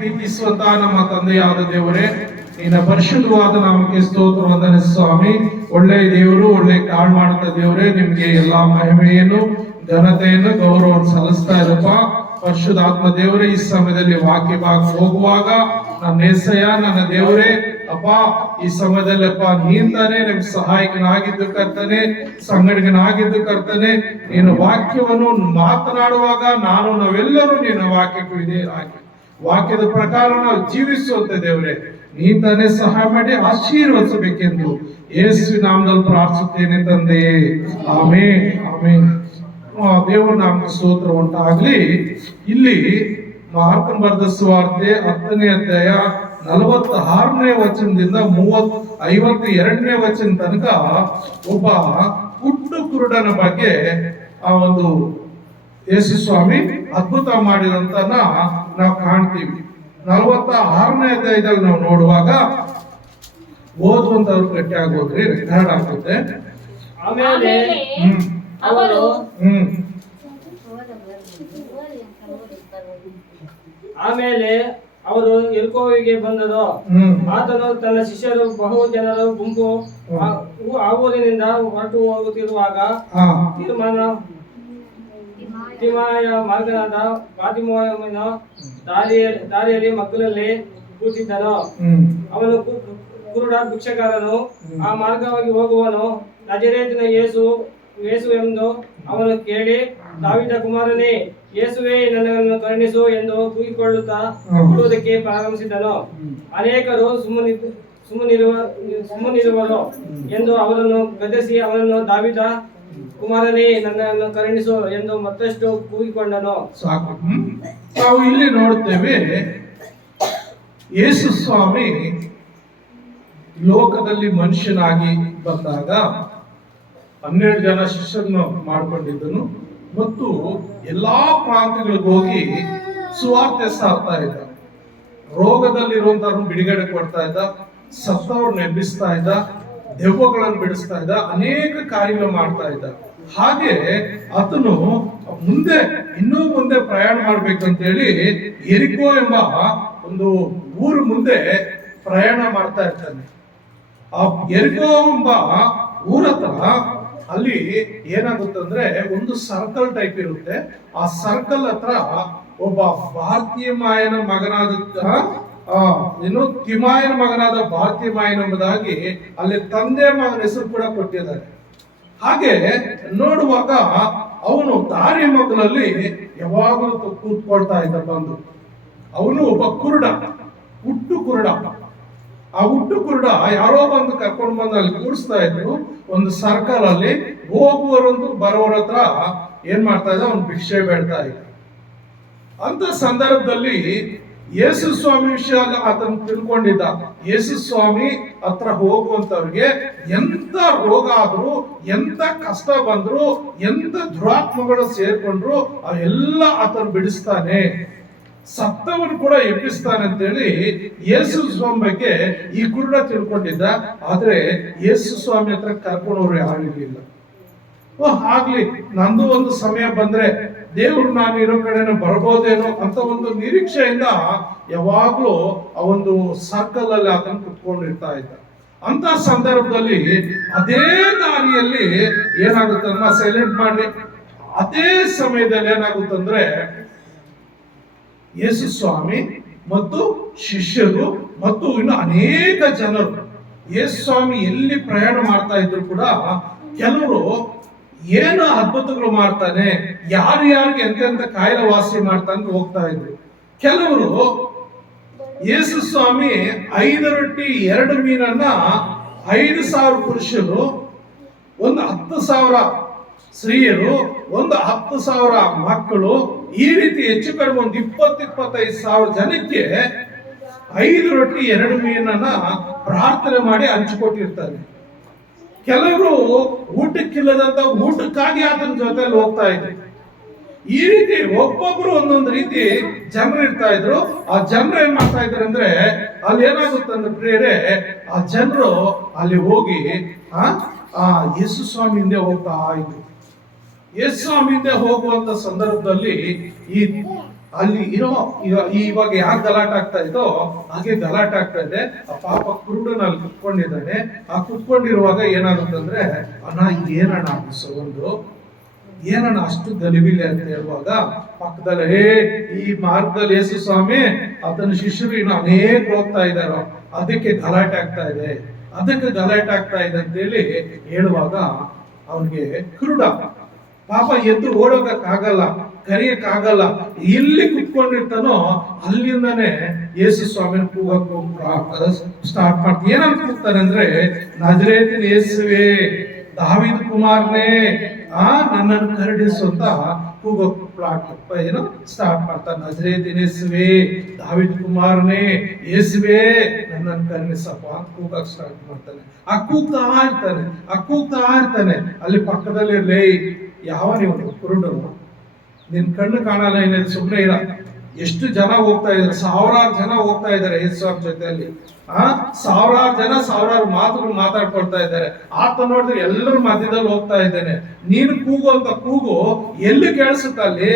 ಪ್ರೀತಿಸುವಂತಹ ನಮ್ಮ ತಂದೆಯಾದ ದೇವರೇ, ನಿನ್ನ ಪರಿಶುದ್ಧವಾದ ನಾಮಕ್ಕೆ ಸ್ತೋತ್ರ ವಂದನೆ ಸ್ವಾಮಿ. ಒಳ್ಳೆ ದೇವರು, ಒಳ್ಳೆ ಕಾಳ್ ಮಾಡುತ್ತ ದೇವರೇ, ನಿಮ್ಗೆ ಎಲ್ಲಾ ಮಹಿಮೆಯನ್ನು, ಘನತೆಯನ್ನು, ಗೌರವವನ್ನು ಸಲ್ಲಿಸ್ತಾ ಇರಪ್ಪ. ಪರಿಶುದ್ಧಾತ್ಮ ದೇವರೇ, ಈ ಸಮಯದಲ್ಲಿ ವಾಕ್ಯ ಭಾಗ ಹೋಗುವಾಗ ನನ್ನ ಏಸಯ್ಯ, ನನ್ನ ದೇವರೇ ಅಪ್ಪ, ಈ ಸಮಯದಲ್ಲಿ ಅಪ್ಪ ನೀನ್ ತಾನೇ ನಮ್ಗೆ ಸಹಾಯಕನಾಗಿದ್ದು ಕರ್ತನೆ, ಸಂಗಡಿಗನಾಗಿದ್ದು ಕರ್ತನೆ. ನೀನು ವಾಕ್ಯವನ್ನು ಮಾತನಾಡುವಾಗ ನಾವೆಲ್ಲರೂ ನಿನ್ನ ವಾಕ್ಯಕ್ಕೂ ವಿಧೇಯರಾಗಿ ವಾಕ್ಯದ ಪ್ರಕಾರ ನಾವು ಜೀವಿಸುವಂತೆ ದೇವರೇ ನೀನ್ ತಾನೇ ಸಹಾಯ ಮಾಡಿ ಆಶೀರ್ವದಿಸಬೇಕೆಂದು ಯೇಸು ನಾಮದಲ್ಲಿ ಪ್ರಾರ್ಥಿಸುತ್ತೇನೆ ತಂದೆಯೇ, ಆಮೇನ್ ಆಮೇನ್. ದೇವರ ನಾಮಕ್ಕೆ ಸ್ತೋತ್ರ ಉಂಟಾಗ್ಲಿ. ಇಲ್ಲಿ ಮಾರ್ಕನ ಬರೆದ ಸುವಾರ್ತೆ 10ನೇ ಅಧ್ಯಾಯ 46ನೇ ವಚನದಿಂದ 52ನೇ ವಚನ ತನಕ ಒಬ್ಬ ಹುಟ್ಟು ಕುರುಡನ ಬಗ್ಗೆ ಆ ಒಂದು ಯೇಸು ಸ್ವಾಮಿ ಅದ್ಭುತ ಮಾಡಿದಂತ ನಾವು ಕಾಣ್ತೀವಿ. 46ನೇ ಅಧ್ಯಾಯದಲ್ಲಿ ನಾವು ನೋಡುವಾಗ ಓದುವಂತವ್ರು ಗಟ್ಟಿ ಆಗೋದ್ರಿ, ರೆಕಾರ್ಡ್ ಆಗುತ್ತೆ. ಆಮೇಲೆ ಅವರು ಎರಿಕೋವಿಗೆ ಬಂದರು. ಆತನು ತನ್ನ ಶಿಷ್ಯರು ಬಹು ಜನರ ಗುಂಪು ಆ ಊರಿನಿಂದ ಹೊರಟು ಹೋಗುತ್ತಿರುವಾಗ ತಿಮಾಯ ಮಾರ್ಗನಾದ ಬಾತಿಮೋಯನ ದಾರಿಯಲ್ಲಿ ಮಗ್ಗುಲಲ್ಲಿ ಕೂತಿದ್ದನು. ಅವನು ಕುರುಡ ಭಿಕ್ಷಗಾರನು. ಆ ಮಾರ್ಗವಾಗಿ ಹೋಗುವನು. ನಜರೇತಿನ ಯೇಸು ಎಂದು ಅವನು ಕೇಳಿ, ದಾವೀದ ಕುಮಾರನೇ, ಯೇಸುವೇ ನನ್ನನ್ನು ಕರುಣಿಸು ಎಂದು ಕೂಗಿಕೊಳ್ಳುತ್ತಾ ಕೊಡುವುದಕ್ಕೆ ಪ್ರಾರಂಭಿಸಿದನು. ಅನೇಕರು ಸುಮ್ಮನಿರುವರು ಎಂದು ಅವರನ್ನು ಗದರಿಸಿ ಅವನನ್ನು, ದಾವೀದ ಕುಮಾರನೇ, ನನ್ನನ್ನು ಕರುಣಿಸು ಎಂದು ಮತ್ತಷ್ಟು ಕೂಗಿಕೊಂಡನು. ಸಾಕು. ನಾವು ಇಲ್ಲಿ ನೋಡುತ್ತೇವೆ, ಯೇಸು ಸ್ವಾಮಿ ಲೋಕದಲ್ಲಿ ಮನುಷ್ಯನಾಗಿ ಬಂದಾಗ 12 ಜನ ಶಿಷ್ಯರನ್ನು ಮಾಡಿಕೊಂಡಿದ್ದನು ಮತ್ತು ಎಲ್ಲಾ ಪ್ರಾಂತ್ಯಗಳಿಗೆ ಹೋಗಿ ಸುವಾರ್ತೆ ಸಾರ್ತಾ ಇದ್ದ. ರೋಗದಲ್ಲಿರುವಂತವ್ರನ್ನ ಬಿಡುಗಡೆ ಕೊಡ್ತಾ ಇದ್ದ, ಸತ್ತವ್ರನ್ನ ಎಬ್ಬಿಸ್ತಾ ಇದ್ದ, ದೆವ್ವಗಳನ್ನು ಬಿಡಿಸ್ತಾ ಇದ್ದ, ಅನೇಕ ಕಾರ್ಯಗಳು ಮಾಡ್ತಾ ಇದ್ದ. ಹಾಗೆ ಆತನು ಇನ್ನೂ ಮುಂದೆ ಪ್ರಯಾಣ ಮಾಡ್ಬೇಕಂತೇಳಿ ಎರಿಕೋ ಎಂಬ ಒಂದು ಊರು ಮುಂದೆ ಪ್ರಯಾಣ ಮಾಡ್ತಾ ಇರ್ತಾನೆ. ಆ ಎರಿಕೋ ಎಂಬ ಊರತ್ರ ಅಲ್ಲಿ ಏನಾಗುತ್ತಂದ್ರೆ ಒಂದು ಸರ್ಕಲ್ ಟೈಪ್ ಇರುತ್ತೆ. ಆ ಸರ್ಕಲ್ ಹತ್ರ ಒಬ್ಬ ಭಾರತೀಯ ಮಾಯನ ಮಗನಾದ ತಿಮಾಯನ ಮಗನಾದ ಭಾರತೀಯ ಮಾಯನ ಎಂಬುದಾಗಿ ಅಲ್ಲಿ ತಂದೆ ಮಗನ ಹೆಸರು ಕೂಡ ಕೊಟ್ಟಿದ್ದಾರೆ. ಹಾಗೆ ನೋಡುವಾಗ ಅವನು ದಾರಿ ಮಗ್ಗಲಲ್ಲಿ ಯಾವಾಗಲೂ ಕೂತ್ಕೊಳ್ತಾ ಇದ್ದ ಬಂದು. ಅವನು ಒಬ್ಬ ಕುರುಡ, ಹುಟ್ಟು ಕುರುಡ. ಆ ಹುಟ್ಟು ಕುರುಡ ಯಾರೋ ಬಂದು ಕರ್ಕೊಂಡು ಬಂದು ಅಲ್ಲಿ ಕೂರಿಸ್ತಾ ಇದ್ರು. ಒಂದು ಸರ್ಕಲ್ ಅಲ್ಲಿ ಹೋಗುವವರಂತೂ ಬರೋರ ಹತ್ರ ಏನ್ ಮಾಡ್ತಾ ಇದ್ದ, ಅವ್ನು ಭಿಕ್ಷೆ ಬೇಡ್ತಾ ಇದ್ದ. ಅಂತ ಸಂದರ್ಭದಲ್ಲಿ ಯೇಸು ಸ್ವಾಮಿ ವಿಷಯ ಆತನ ತಿಳ್ಕೊಂಡಿದ್ದ. ಯೇಸು ಸ್ವಾಮಿ ಹತ್ರ ಹೋಗುವಂತವ್ರಿಗೆ ಎಂತ ರೋಗ ಆದ್ರು, ಎಂತ ಕಷ್ಟ ಬಂದ್ರು, ಎಂತ ದುರಾತ್ಮಗಳು ಸೇರ್ಕೊಂಡ್ರು ಅವೆಲ್ಲ ಆತನ ಬಿಡಿಸ್ತಾನೆ, ಸತ್ತವನು ಕೂಡ ಎಬ್ಬಿಸ್ತಾನೆ ಅಂತೇಳಿ ಯೇಸು ಸ್ವಾಮಿ ಬಗ್ಗೆ ಈ ಕುರುಡ ತಿಳ್ಕೊಂಡಿದ್ದ. ಆದ್ರೆ ಯೇಸು ಸ್ವಾಮಿ ಹತ್ರ ಕರ್ಕೊಂಡವ್ರು ಯಾರು ಇರ್ಲಿಲ್ಲ. ಆಗ್ಲಿ, ನಂದು ಒಂದು ಸಮಯ ಬಂದ್ರೆ ದೇವ್ರು ನಾನು ಇರೋ ಕಡೆನೂ ಬರ್ಬೋದೇನೋ ಅಂತ ಒಂದು ನಿರೀಕ್ಷೆಯಿಂದ ಯಾವಾಗ್ಲೂ ಆ ಒಂದು ಸರ್ಕಲ್ ಅಲ್ಲಿ ಆತನ ಕುತ್ಕೊಂಡಿರ್ತಾ ಇದ್ದ. ಅಂತ ಸಂದರ್ಭದಲ್ಲಿ ಅದೇ ದಾರಿಯಲ್ಲಿ ಏನಾಗುತ್ತಂದ್ರೆ, ಸೈಲೆಂಟ್ ಮಾಡಿ, ಅದೇ ಸಮಯದಲ್ಲಿ ಏನಾಗುತ್ತಂದ್ರೆ ಯೇಸು ಸ್ವಾಮಿ ಮತ್ತು ಶಿಷ್ಯರು ಮತ್ತು ಇನ್ನು ಅನೇಕ ಜನರು ಯೇಸು ಸ್ವಾಮಿ ಎಲ್ಲಿ ಪ್ರಯಾಣ ಮಾಡ್ತಾ ಇದ್ರು ಕೂಡ ಕೆಲವರು ಏನು ಅದ್ಭುತಗಳು ಮಾಡ್ತಾನೆ, ಯಾರ್ಯಾರಿಗೆ ಎಂತೆಂತ ಕಾಯಿಲೆ ವಾಸಿ ಮಾಡ್ತಾನೆ ಹೋಗ್ತಾ ಇದ್ರು. ಕೆಲವರು ಯೇಸು ಸ್ವಾಮಿ 5 ರೊಟ್ಟಿ 2 ಮೀನನ್ನ 5,000 ಪುರುಷರು, ಒಂದು 10,000 ಸ್ತ್ರೀಯರು, ಒಂದು 10,000 ಮಕ್ಕಳು, ಈ ರೀತಿ ಹೆಚ್ಚು ಕಡಿಮೆ ಒಂದು 20-25,000 ಜನಕ್ಕೆ 5 ರೊಟ್ಟಿ 2 ಮೀನನ್ನ ಪ್ರಾರ್ಥನೆ ಮಾಡಿ ಹಂಚಿಕೊಟ್ಟಿರ್ತಾರೆ. ಕೆಲವರು ಊಟಕ್ಕಿಲ್ಲದಂತ ಊಟಕ್ಕಾಗಿ ಆತನ ಜೊತೆಲಿ ಹೋಗ್ತಾ ಇದ್ರು. ಈ ರೀತಿ ಒಬ್ಬೊಬ್ರು ಒಂದೊಂದು ರೀತಿ ಜನರು ಇರ್ತಾ ಇದ್ರು. ಆ ಜನರು ಏನ್ ಮಾಡ್ತಾ ಇದ್ರು ಅಂದ್ರೆ, ಅಲ್ಲಿ ಏನಾಗುತ್ತಂದ್ರೆ ಪ್ರಿಯರೇ, ಆ ಜನರು ಅಲ್ಲಿ ಹೋಗಿ ಆ ಯೇಸು ಸ್ವಾಮಿ ಹಿಂದೆ ಹೋಗ್ತಾ ಇದ್ರು. ಯೇಸು ಸ್ವಾಮಿ ಹಿಂದೆ ಹೋಗುವಂತ ಸಂದರ್ಭದಲ್ಲಿ ಈ ಅಲ್ಲಿ ಇವಾಗ ಯಾಕೆ ಗಲಾಟೆ ಆಗ್ತಾ ಇದೋ ಹಾಗೆ ಗಲಾಟೆ ಆಗ್ತಾ ಇದೆ. ಆ ಪಾಪ ಕುರುಡನ ಅಲ್ಲಿ ಕುತ್ಕೊಂಡಿದ್ದಾನೆ. ಆ ಕುತ್ಕೊಂಡಿರುವಾಗ ಏನಾಗುತ್ತಂದ್ರೆ, ಅಣ್ಣ ಏನಣ್ಣ ಸೌಂಡು, ಏನಣ್ಣ ಅಷ್ಟು ಗಲಿಬಿಲಿ ಅಂತ ಹೇಳುವಾಗ ಪಕ್ಕದಲ್ಲಿ ಈ ಮಾರ್ಗದಲ್ಲಿ ಯೇಸು ಸ್ವಾಮಿ ಆತನ ಶಿಷ್ಯರು ಇನ್ನು ಅನೇಕ ಹೋಗ್ತಾ ಇದ್ದಾರೋ, ಅದಕ್ಕೆ ಗಲಾಟೆ ಆಗ್ತಾ ಇದೆ, ಅದಕ್ಕೆ ಗಲಾಟೆ ಆಗ್ತಾ ಇದೆ ಅಂತೇಳಿ ಹೇಳುವಾಗ ಅವನಿಗೆ ಕುರುಡ ಪಾಪ ಎದ್ದು ಓಡೋಗಕ್ಕಾಗಲ್ಲ, ಕರೆಯಕ್ಕಾಗಲ್ಲ. ಎಲ್ಲಿ ಕುತ್ಕೊಂಡಿರ್ತಾನೋ ಅಲ್ಲಿಂದಾನೆ ಯೇಸು ಸ್ವಾಮಿನ ಕೂಗಕ್ಕೆ ಸ್ಟಾರ್ಟ್ ಮಾಡ್ತಾರೆ. ಏನಂತ ಕೂಗ್ತಾರೆ ಅಂದ್ರೆ, ನಜರೇತಿನ ಯೇಸುವೇ, ದಾವೀದ ಕುಮಾರನೇ, ನನ್ನನ್ನು ಕರುಣಿಸು ಅಂತ ಕೂಗೋಕ್ ಏನು ಸ್ಟಾರ್ಟ್ ಮಾಡ್ತಾರೆ. ನಜರೇತಿನ ಯೇಸುವೇ, ದಾವೀದ ಕುಮಾರನೇ, ಯೇಸುವೇ ನನ್ನನ್ನು ಕರುಣಿಸಪ್ಪ ಅಂತ ಕೂಗಕ್ ಸ್ಟಾರ್ಟ್ ಮಾಡ್ತಾನೆ. ಕೂಗ್ತಾ ಇರ್ತಾನೆ. ಅಲ್ಲಿ ಪಕ್ಕದಲ್ಲಿ ಲೇ, ಯಾವ ನೀವು ಕುರುಡರು, ನಿನ್ ಕಣ್ಣು ಕಾಣಲ್ಲ, ಏನೇನು ಸುಮ್ಮನೆ ಇಲ್ಲ. ಎಷ್ಟು ಜನ ಹೋಗ್ತಾ ಇದಾರೆ, ಸಾವಿರಾರು ಜನ ಹೋಗ್ತಾ ಇದಾರೆ ಯೇಸು ಜೊತೆಯಲ್ಲಿ. ಸಾವಿರಾರು ಮಾತುಗಳು ಮಾತಾಡ್ಕೊಳ್ತಾ ಇದ್ದಾರೆ. ಆತ ನೋಡಿದ್ರೆ ಎಲ್ಲರ ಮಧ್ಯದಲ್ಲಿ ಹೋಗ್ತಾ ಇದ್ದೇನೆ. ನೀನು ಕೂಗು ಅಂತ ಕೂಗು ಎಲ್ಲಿ ಕೇಳಿಸುತ್ತ ಅಲ್ಲಿ?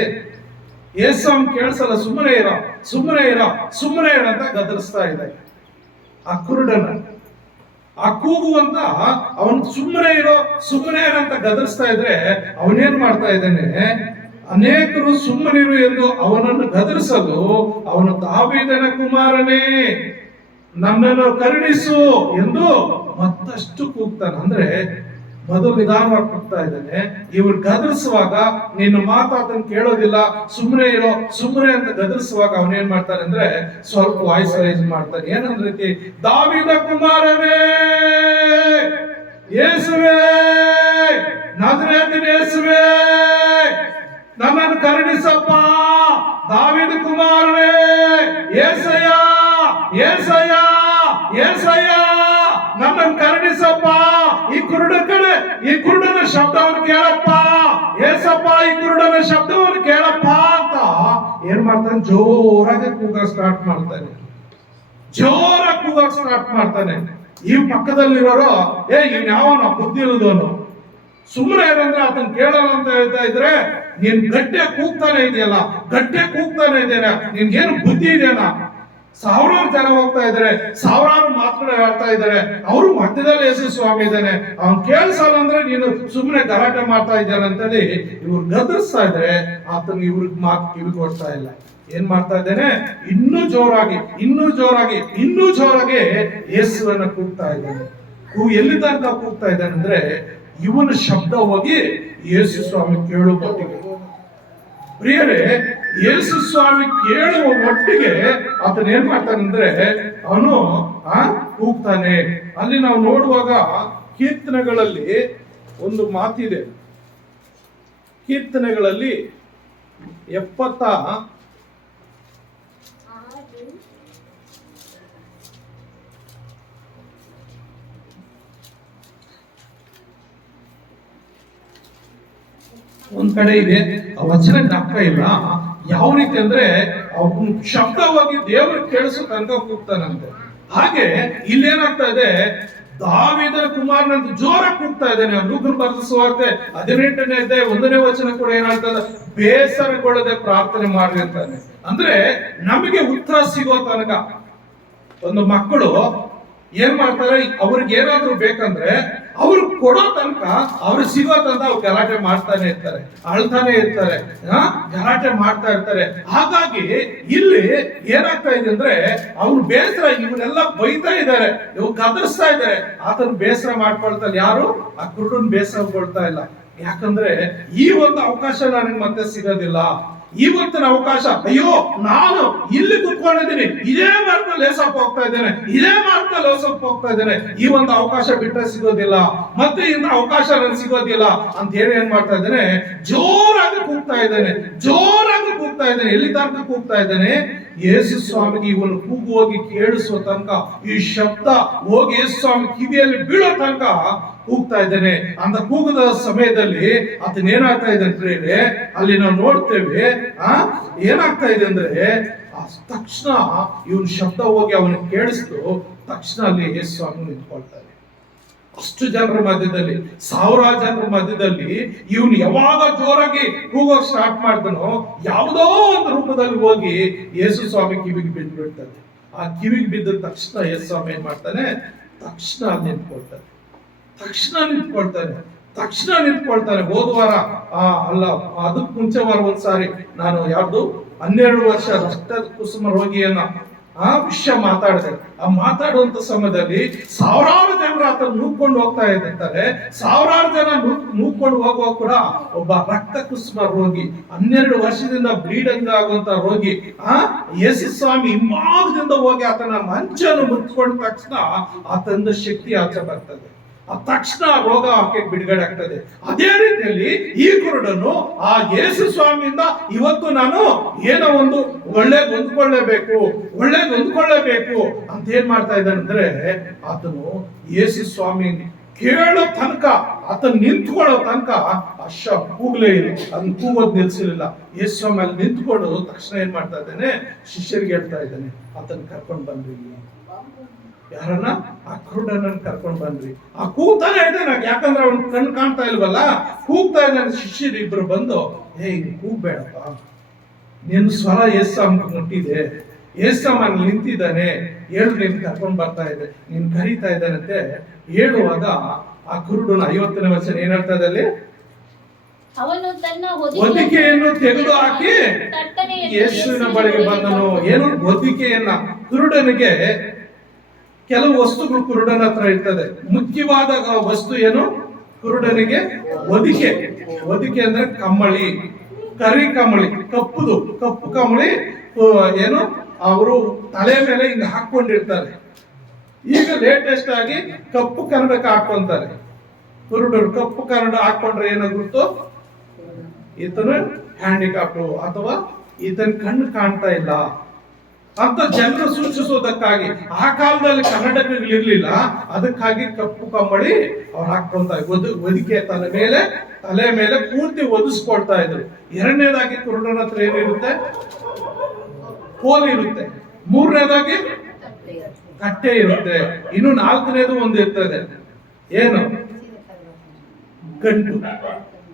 ಯೇಸು ಕೇಳಿಸಲ್ಲ. ಸುಮ್ಮನೆ ಇರ ಅಂತ ಗದರಿಸ್ತಾ ಇದೆ ಆ ಕುರುಡನ. ಆ ಕೂಗುವಂತ ಅವನ್ ಸುಮ್ಮನೆ ಇರೋ ಅಂತ ಗದರಿಸ್ತಾ ಇದ್ರೆ ಅವನೇನ್ ಮಾಡ್ತಾ ಇದ್ದಾನೆ, ಅನೇಕರು ಸುಮ್ಮನಿರು ಎಂದು ಅವನನ್ನು ಗದರಿಸಲು ಅವನು ದಾವೀದನ ಕುಮಾರನೇ, ನನ್ನನ್ನು ಕರುಣಿಸು ಎಂದು ಮತ್ತಷ್ಟು ಕೂಗ್ತಾನೆ. ಅಂದ್ರೆ ಮೊದಲು ನಿಧಾನವಾಗಿ ಕೂಗ್ತಾ ಇದ್ದಾನೆ. ಇವ್ರು ಗದರಿಸುವಾಗ ನಿನ್ನ ಮಾತಾತನ ಕೇಳೋದಿಲ್ಲ, ಸುಮ್ಮನೆ ಅಂತ ಗದರಿಸುವಾಗ ಅವನೇನ್ ಮಾಡ್ತಾನೆ ಅಂದ್ರೆ ಸ್ವಲ್ಪ ವಾಯ್ಸ್ ರೈಸ್ ಮಾಡ್ತಾನೆ. ಏನಂದ್ರೆ ರೀತಿ, ದಾವೀದ ಕುಮಾರನೇ, ಯೇಸುವೇ, ನಜರೇತಿನ ಯೇಸುವೇ, ನನ್ನನ್ನು ಕರುಣಿಸಪ್ಪ, ದಾವೀದ ಕುಮಾರನೇ, ಏಸಯ್ಯ ನನ್ನನ್ನು ಕರುಣಿಸಪ್ಪ. ಈ ಕುರುಡನ ಶಬ್ದವನ್ನು ಕೇಳಪ್ಪ, ಏಸಪ್ಪ ಈ ಕುರುಡನ ಶಬ್ದವನ್ನು ಕೇಳಪ್ಪ ಅಂತ ಏನ್ ಮಾಡ್ತಾನೆ, ಜೋರಾಗಿ ಕೂಗಕ್ಕೆ ಸ್ಟಾರ್ಟ್ ಮಾಡ್ತಾನೆ. ಈ ಪಕ್ಕದಲ್ಲಿರೋರು, ಇವ್ನು ಯಾವನ ಬುದ್ಧಿ ಇರೋದವನು, ಸುಮ್ಮನೆ ಏನಂದ್ರೆ ಆತನ ಕೇಳಲ್ಲ ಅಂತ ಹೇಳ್ತಾ ಇದ್ರೆ, ನೀನ್ ಗಟ್ಟಿಯಾಗಿ ಕೂಗ್ತಾನೆ ಇದೆಯಲ್ಲ, ನಿನ್ಗೇನು ಬುದ್ಧಿ ಇದೆಯಾ? ಸಾವಿರಾರು ಜನ ಹೋಗ್ತಾ ಇದಾರೆ, ಸಾವಿರಾರು ಮಾತುಗಳು ಹೇಳ್ತಾ ಇದಾರೆ, ಅವರು ಮಧ್ಯದಲ್ಲಿ ಯೇಸು ಸ್ವಾಮಿ ಇದ್ದಾನೆ, ಅವ್ನು ಕೇಳಿಸಲ್ಲ ಅಂದ್ರೆ ನೀನು ಸುಮ್ಮನೆ ಗಲಾಟೆ ಮಾಡ್ತಾ ಇದ್ದಾನೆ ಅಂತೇಳಿ ಇವ್ರು ಗದರಿಸ್ತಾ ಇದ್ರೆ ಆತನ ಇವ್ರಿಗೆ ಮಾತು ಕಿವಿ ಕೊಡ್ತಾ ಇಲ್ಲ. ಏನ್ ಮಾಡ್ತಾ ಇದ್ದೇನೆ, ಇನ್ನೂ ಜೋರಾಗಿ ಯೇಸುವನ್ನ ಕೂಗ್ತಾ ಇದ್ದಾನೆ. ಎಲ್ಲಿ ತನಕ ಕೂಗ್ತಾ ಇದ್ದಾನೆ ಅಂದ್ರೆ ಇವನ ಶಬ್ದ ಹೋಗಿ ಯೇಸು ಸ್ವಾಮಿ ಕೇಳುವ ಮಟ್ಟಿಗೆ. ಪ್ರಿಯರೇ, ಯೇಸು ಸ್ವಾಮಿ ಕೇಳುವ ಮಟ್ಟಿಗೆ ಆತನ ಏನ್ ಮಾಡ್ತಾನಂದ್ರೆ ಅವನು ಕೂಗ್ತಾನೆ. ಅಲ್ಲಿ ನಾವು ನೋಡುವಾಗ ಕೀರ್ತನೆಗಳಲ್ಲಿ ಒಂದು ಮಾತಿದೆ. ಕೀರ್ತನೆಗಳಲ್ಲಿ 70 ಒಂದ್ ಕಡೆ ಇದೆ, ಆ ವಚನ ಜ್ಞಾಪಕ ಇಲ್ಲ. ಯಾವ ರೀತಿ ಅಂದ್ರೆ ಅವನು ಶಬ್ದವಾಗಿ ದೇವರು ಕೇಳಿಸೋ ತನಕ ಕೂಗ್ತಾನಂತೆ. ಹಾಗೆ ಇಲ್ಲೇನಾಗ್ತಾ ಇದೆ, ದಾವೀದನ ಕುಮಾರನಂತ ಜೋರಾಗಿ ಕೂಗ್ತಾ ಇದ್ದಾನೆ. ಲೂಕನ ಬರೆದ ಸುವಾರ್ತೆ 18ನೇ ಅಧ್ಯಾಯ 1ನೇ ವಚನ ಕೂಡ ಏನಾಗ್ತದೆ, ಬೇಸರಗೊಳ್ಳದೆ ಪ್ರಾರ್ಥನೆ ಮಾಡ್ರಿ ಅಂತಾನೆ. ಅಂದ್ರೆ ನಮಗೆ ಉತ್ತರ ಸಿಗೋ ತನಕ. ಒಂದು ಮಕ್ಕಳು ಏನ್ ಮಾಡ್ತಾರೆ, ಅವ್ರಿಗೆ ಏನಾದ್ರು ಬೇಕಂದ್ರೆ ಅವ್ರು ಕೊಡೋ ತನಕ, ಅವ್ರು ಸಿಗೋ ತನಕ ಅವ್ರು ಗಲಾಟೆ ಮಾಡ್ತಾನೆ ಇರ್ತಾರೆ, ಅಳ್ತಾನೆ ಇರ್ತಾರೆ, ಗಲಾಟೆ ಮಾಡ್ತಾ ಇರ್ತಾರೆ. ಹಾಗಾಗಿ ಇಲ್ಲಿ ಏನಾಗ್ತಾ ಇದೆ ಅಂದ್ರೆ ಅವ್ರು ಬೇಸರ, ಇವನ್ನೆಲ್ಲ ಬೈತಾ ಇದ್ದಾರೆ, ಇವ್ರು ಗದರಿಸ್ತಾ ಇದ್ದಾರೆ. ಆತನ ಬೇಸರ ಮಾಡ್ಕೊಳ್ತಾರೆ. ಯಾರು? ಆ ಕುರುಡನ್ ಬೇಸರಗೊಳ್ತಾ ಇಲ್ಲ. ಯಾಕಂದ್ರೆ ಈ ಒಂದು ಅವಕಾಶ ನನಗೆ ಮತ್ತೆ ಸಿಗೋದಿಲ್ಲ. ಇವತ್ತಿನ ಅವಕಾಶ, ಅಯ್ಯೋ ನಾನು ಇಲ್ಲಿ ಕುತ್ಕೊಂಡಿದ್ದೀನಿ, ಇದೇ ಮಾರ್ಗದಲ್ಲಿ ಲೇಸಪ್ಪ ಹೋಗ್ತಾ ಇದ್ದೇನೆ, ಈ ಒಂದು ಅವಕಾಶ ಬಿಟ್ಟರೆ ಸಿಗೋದಿಲ್ಲ, ಮತ್ತೆ ಇಂಥ ಅವಕಾಶ ನನಗೆ ಸಿಗೋದಿಲ್ಲ ಅಂತ ಹೇಳಿ ಏನ್ ಮಾಡ್ತಾ ಇದ್ದೇನೆ, ಜೋರಾಗಿ ಕೂಗ್ತಾ ಇದ್ದೇನೆ. ಎಲ್ಲಿ ತನಕ ಕೂಗ್ತಾ ಇದ್ದೇನೆ, ಯೇಸು ಸ್ವಾಮಿಗೆ ಇವನು ಕೂಗು ಹೋಗಿ ಕೇಳಿಸುವ ತನಕ, ಈ ಶಬ್ದ ಹೋಗಿ ಯೇಸು ಸ್ವಾಮಿ ಕಿವಿಯಲ್ಲಿ ಬೀಳೋ ತನಕ ಕೂಗ್ತಾ ಇದ್ದೇನೆ. ಅಂತ ಕೂಗದ ಸಮಯದಲ್ಲಿ ಆತನ ಏನಾಗ್ತಾ ಇದೆ ಅಂದ್ರೆ, ಅಲ್ಲಿ ನಾವು ನೋಡ್ತೇವೆ ಏನಾಗ್ತಾ ಇದೆ ಅಂದ್ರೆ, ತಕ್ಷಣ ಇವನ್ ಶಬ್ದ ಹೋಗಿ ಅವನಿಗೆ ಕೇಳಿಸ್ತು. ತಕ್ಷಣ ಅಲ್ಲಿ ಯೇಸು ಸ್ವಾಮಿ ನಿಂತ್ಕೊಳ್ತಾರೆ. ಅಷ್ಟು ಜನರ ಮಧ್ಯದಲ್ಲಿ, ಸಾವಿರಾರು ಜನರ ಮಧ್ಯದಲ್ಲಿ ಇವನು ಯಾವಾಗ ಜೋರಾಗಿ ಕೂಗೋಕ್ ಸ್ಟಾರ್ಟ್ ಮಾಡ್ತಾನೋ ಯಾವುದೋ ಒಂದು ರೂಪದಲ್ಲಿ ಹೋಗಿ ಯೇಸು ಸ್ವಾಮಿ ಕಿವಿಗೆ ಬಿದ್ದು ಬಿಡ್ತಾನೆ. ಆ ಕಿವಿಗೆ ಬಿದ್ದ ತಕ್ಷಣ ಯೇಸು ಸ್ವಾಮಿ ಏನ್ ಮಾಡ್ತಾನೆ, ತಕ್ಷಣ ನಿಂತ್ಕೊಳ್ತಾನೆ. ಹೋದ ವಾರ ಅಲ್ಲ ಅದಕ್ಕೆ ಮುಂಚೆ ವಾರ ಒಂದ್ಸಾರಿ ನಾನು ಯಾವ್ದು 12 ವರ್ಷ ರಕ್ತ ಕುಸುಮ ರೋಗಿಯನ್ನ ವಿಷಯ ಮಾತಾಡಿದೆ. ಆ ಮಾತಾಡುವಂತ ಸಮಯದಲ್ಲಿ ಸಾವಿರಾರು ಜನರು ಆತನ ನೂಕೊಂಡು ಹೋಗ್ತಾ ಇರ್ತಾರೆ. ಸಾವಿರಾರು ಜನ ನೂಕೊಂಡು ಹೋಗುವಾಗ ಕೂಡ ಒಬ್ಬ ರಕ್ತ ಕುಸುಮ ರೋಗಿ, 12 ವರ್ಷದಿಂದ ಬ್ಲೀಡಿಂಗ್ ಆಗುವಂತ ರೋಗಿ ಯೇಸು ಸ್ವಾಮಿ ಹಿಂಭಾಗದಿಂದ ಹೋಗಿ ಆತನ ಮಂಚನ್ನು ಮುಚ್ಕೊಂಡ ತಕ್ಷಣ ಆತನ ಶಕ್ತಿ ಆಚೆ ಬರ್ತದೆ. ಆ ತಕ್ಷಣ ರೋಗ ಆಕೆ ಬಿಡುಗಡೆ ಆಗ್ತದೆ. ಅದೇ ರೀತಿಯಲ್ಲಿ ಈ ಕುರುಡನು ಆ ಯೇಸು ಸ್ವಾಮಿಯಿಂದ ಇವತ್ತು ನಾನು ಏನೋ ಒಂದು ಒಳ್ಳೇದು ಹೊಂದ್ಕೊಳ್ಳೇಬೇಕು ಅಂತ ಏನ್ ಮಾಡ್ತಾ ಇದ್ದಾನೆ ಅಂದ್ರೆ, ಆತನು ಯೇಸು ಸ್ವಾಮಿ ಕೇಳೋ ತನಕ, ಆತನ ನಿಂತ್ಕೊಳ್ಳೋ ತನಕ ಅಶ್ವ ಕೂಗ್ಲೇ ಇಲ್ಲ, ಅದನ್ನ ಕೂಗೋದ್ ನಿಲ್ಸಿರ್ಲಿಲ್ಲ. ಯೇಸು ಸ್ವಾಮಿ ಅಲ್ಲಿ ನಿಂತ್ಕೊಂಡು ತಕ್ಷಣ ಏನ್ ಮಾಡ್ತಾ ಇದ್ದಾನೆ, ಶಿಷ್ಯರಿಗೆ ಹೇಳ್ತಾ ಇದ್ದಾನೆ, ಆತನ ಕರ್ಕೊಂಡು ಬಂದ್ರಿ, ಯಾರನ್ನ, ಆ ಕುರುಡನ್ನ ಕರ್ಕೊಂಡು ಬಂದ್ರಿ. ಆ ಕೂಗ್ತಾನೆ ಇದ್ದಾನೆ, ಯಾಕಂದ್ರೆ ಅವ್ನ ಕಣ್ಣು ಕಾಣ್ತಾ ಇಲ್ವಲ್ಲ, ಕೂಗ್ತಾ ಇದ್ದಾನೆ. ಶಿಷ್ಯರು ಇಬ್ರು ಬಂದು, ಹಿಂಗ್ ಕೂಗ್ಬೇಡಪ್ಪ, ನಿನ್ ಸ್ವರ ಯೇಸಮ್ಮ ಮುಟ್ಟಿದೆ, ಯೇಸಮ್ಮ ನಿಂತಿದ್ದಾನೆ, ಹೇಳು, ನೀನ್ ಕರ್ಕೊಂಡು ಬರ್ತಾ ಇದೆ, ನೀನ್ ಕರೀತಾ ಇದ್ದಾನಂತೆ ಹೇಳುವಾಗ ಆ ಕುರುಡನ 50ನೇ ವಚನ ಏನ್ ಹೇಳ್ತಾ ಇದೆ ಅಲ್ಲಿ, ಅವನು ತನ್ನ ಹೊದಿಕೆಯನ್ನು ತೆಗೆದು ಹಾಕಿ ಯೇಸುವಿನ ಬಳಿಗೆ ಬಂದನು. ಏನು ಹೊದಿಕೆಯನ್ನ? ಕುರುಡನಿಗೆ ಕೆಲವು ವಸ್ತುಗಳು ಕುರುಡನ ಹತ್ರ ಇರ್ತದೆ. ಮುಖ್ಯವಾದ ವಸ್ತು ಏನು ಕುರುಡನಿಗೆ? ಹೊದಿಕೆ ಅಂದ್ರೆ ಕಮ್ಮಳಿ, ಕರಿ ಕಮ್ಮಳಿ, ಕಪ್ಪು ಕಮ್ಮಳಿ ಏನು ಅವರು ತಲೆ ಮೇಲೆ ಹಿಂಗ ಹಾಕೊಂಡಿರ್ತಾರೆ. ಈಗ ಲೇಟೆಸ್ಟ್ ಆಗಿ ಕಪ್ಪು ಕನ್ನಡಕ ಹಾಕೊಂತಾರೆ ಕುರುಡರು. ಕಪ್ಪು ಕನ್ನಡ ಹಾಕೊಂಡ್ರೆ ಏನಾಗುತ್ತೋ, ಈತನು ಹ್ಯಾಂಡಿಕ್ಯಾಪ್ಟು ಅಥವಾ ಈತನ ಕಣ್ಣು ಕಾಣ್ತಾ ಇಲ್ಲ ಅಂತ ಜನರು ಸೂಚಿಸೋದಕ್ಕಾಗಿ ಆ ಕಾಲದಲ್ಲಿ ಕನ್ನಡಕಗಳಿರ್ಲಿಲ್ಲ. ಅದಕ್ಕಾಗಿ ಕಪ್ಪು ಕಮ್ಮಳಿ ಅವ್ರು ಹಾಕೊಂತ ಹೊದಿಕೆ ತಲೆ ಮೇಲೆ ಪೂರ್ತಿ ಒದಿಸ್ಕೊಳ್ತಾ ಇದ್ರು. ಎರಡನೇದಾಗಿ ಕುರುಡನ ಹತ್ರ ಏನಿರುತ್ತೆ? ಕೋಲ್ ಇರುತ್ತೆ. ಮೂರನೇದಾಗಿ ಕಟ್ಟೆ ಇರುತ್ತೆ. ಇನ್ನು 4ನೇದು ಒಂದು ಇರ್ತದೆ, ಏನು? ಗಂಟು.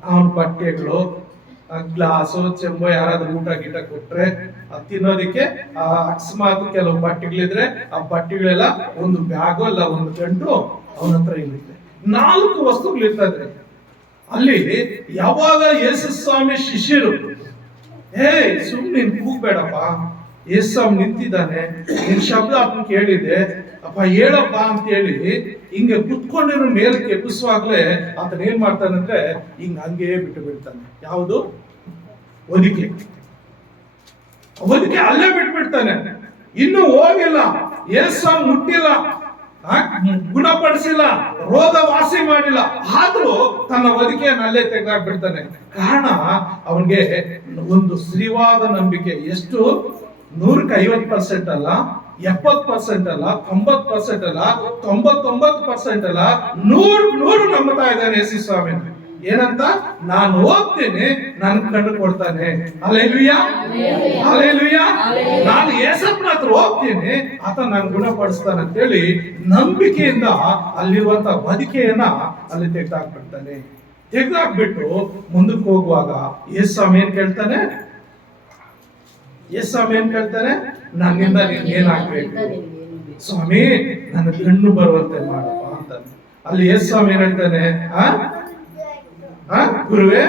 ಅವನ ಬಟ್ಟೆಗಳು, ಗ್ಲಾಸು, ಚೆಂಬು, ಯಾರಾದ್ರೂ ಊಟ ಗೀಟ ಕೊಟ್ರೆ ತಿನ್ನೋದಿಕ್ಕೆ ಅಕಸ್ಮಾತ್ ಕೆಲವು ಬಟ್ಟೆಗಳಿದ್ರೆ ಆ ಬಟ್ಟೆಗಳೆಲ್ಲ ಒಂದು ಬ್ಯಾಗು ಅಲ್ಲ ಒಂದು ಗಂಟು ಅವನ ಹತ್ರ ಇರುತ್ತೆ. 4 ವಸ್ತುಗಳು ಇರ್ತದೆ ಅಲ್ಲಿ. ಯಾವಾಗ ಯೇಸು ಸ್ವಾಮಿ ಶಿಷ್ಯರು, ಸುಮ್ಮನೆ ಕೂಗ್ಬೇಡಪ್ಪ, ಯೇಸು ಸ್ವಾಮಿ ನಿಂತಿದ್ದಾನೆ, ನಿನ್ ಶಬ್ದ ಅದನ್ನ ಕೇಳಿದೆ ಅಪ್ಪ, ಹೇಳಪ್ಪ ಅಂತ ಹೇಳಿ ಹಿಂಗೆ ಕುತ್ಕೊಂಡಿರೋ ಮೇಲೆ ಕೆಪ್ಪಿಸುವಾಗ್ಲೇ ಆತನ ಏನ್ ಮಾಡ್ತಾನಂದ್ರೆ ಹಂಗೆ ಬಿಟ್ಟು ಬಿಡ್ತಾನೆ. ಯಾವುದು? ಹೊದಿಕೆ ಅಲ್ಲೇ ಬಿಟ್ಬಿಡ್ತಾನೆ. ಇನ್ನು ಹೋಗಿಲ್ಲ, ಯೇಸು ಮುಟ್ಟಿಲ್ಲ, ಗುಣಪಡಿಸಿಲ್ಲ, ರೋಗ ವಾಸಿ ಮಾಡಿಲ್ಲ, ಆದ್ರೂ ತನ್ನ ಹೊದಿಕೆಯನ್ನು ಅಲ್ಲೇ ತೆಗೆದಾಕ್ಬಿಡ್ತಾನೆ. ಕಾರಣ ಅವನಿಗೆ ಒಂದು ಸ್ತ್ರೀವಾದ ನಂಬಿಕೆ. ಎಷ್ಟು? 150% ಅಲ್ಲ, 70% ಅಲ್ಲ, 90% ಅಲ್ಲ, 99% ಅಲ್ಲ, 100 ನಂಬುತ್ತಾ ಇದ್ದಾನೆ ಯೇಸು ಸ್ವಾಮಿ. ಏನಂತ? ನಾನು ಹೋಗ್ತೇನೆ, ನನ್ ಕಣ್ಣು ಕೊಡ್ತಾನೆ. Hallelujah, hallelujah. ನಾನು ಯೇಸಪ್ಪನ ಹತ್ರ ಹೋಗ್ತೇನೆ, ಆತ ನಾನು ಗುಣಪಡಿಸ್ತಾನೆ ಅಂತೇಳಿ ನಂಬಿಕೆಯಿಂದ ಅಲ್ಲಿರುವಂತ ಹೊದಿಕೆಯನ್ನ ಅಲ್ಲಿ ತೆಗೆದಾಕ್ಬಿಡ್ತಾನೆ. ತೆಗೆದಾಕ್ಬಿಟ್ಟು ಮುಂದಕ್ಕೆ ಹೋಗುವಾಗ ಯೇಸು ಸ್ವಾಮಿ ಏನ್ ಕೇಳ್ತಾನೆ? ನನ್ನಿಂದ ನೀನ್ ಏನಾಗ್ಬೇಕು? ಸ್ವಾಮಿ, ನನ್ನ ಕಣ್ಣು ಬರುವಂತೆ ಮಾಡಪ್ಪ ಅಂತ. ಅಲ್ಲಿ ಯೇಸು ಸ್ವಾಮಿ ಏನ್ ಹೇಳ್ತಾನೆ? ಗುರುವೆ,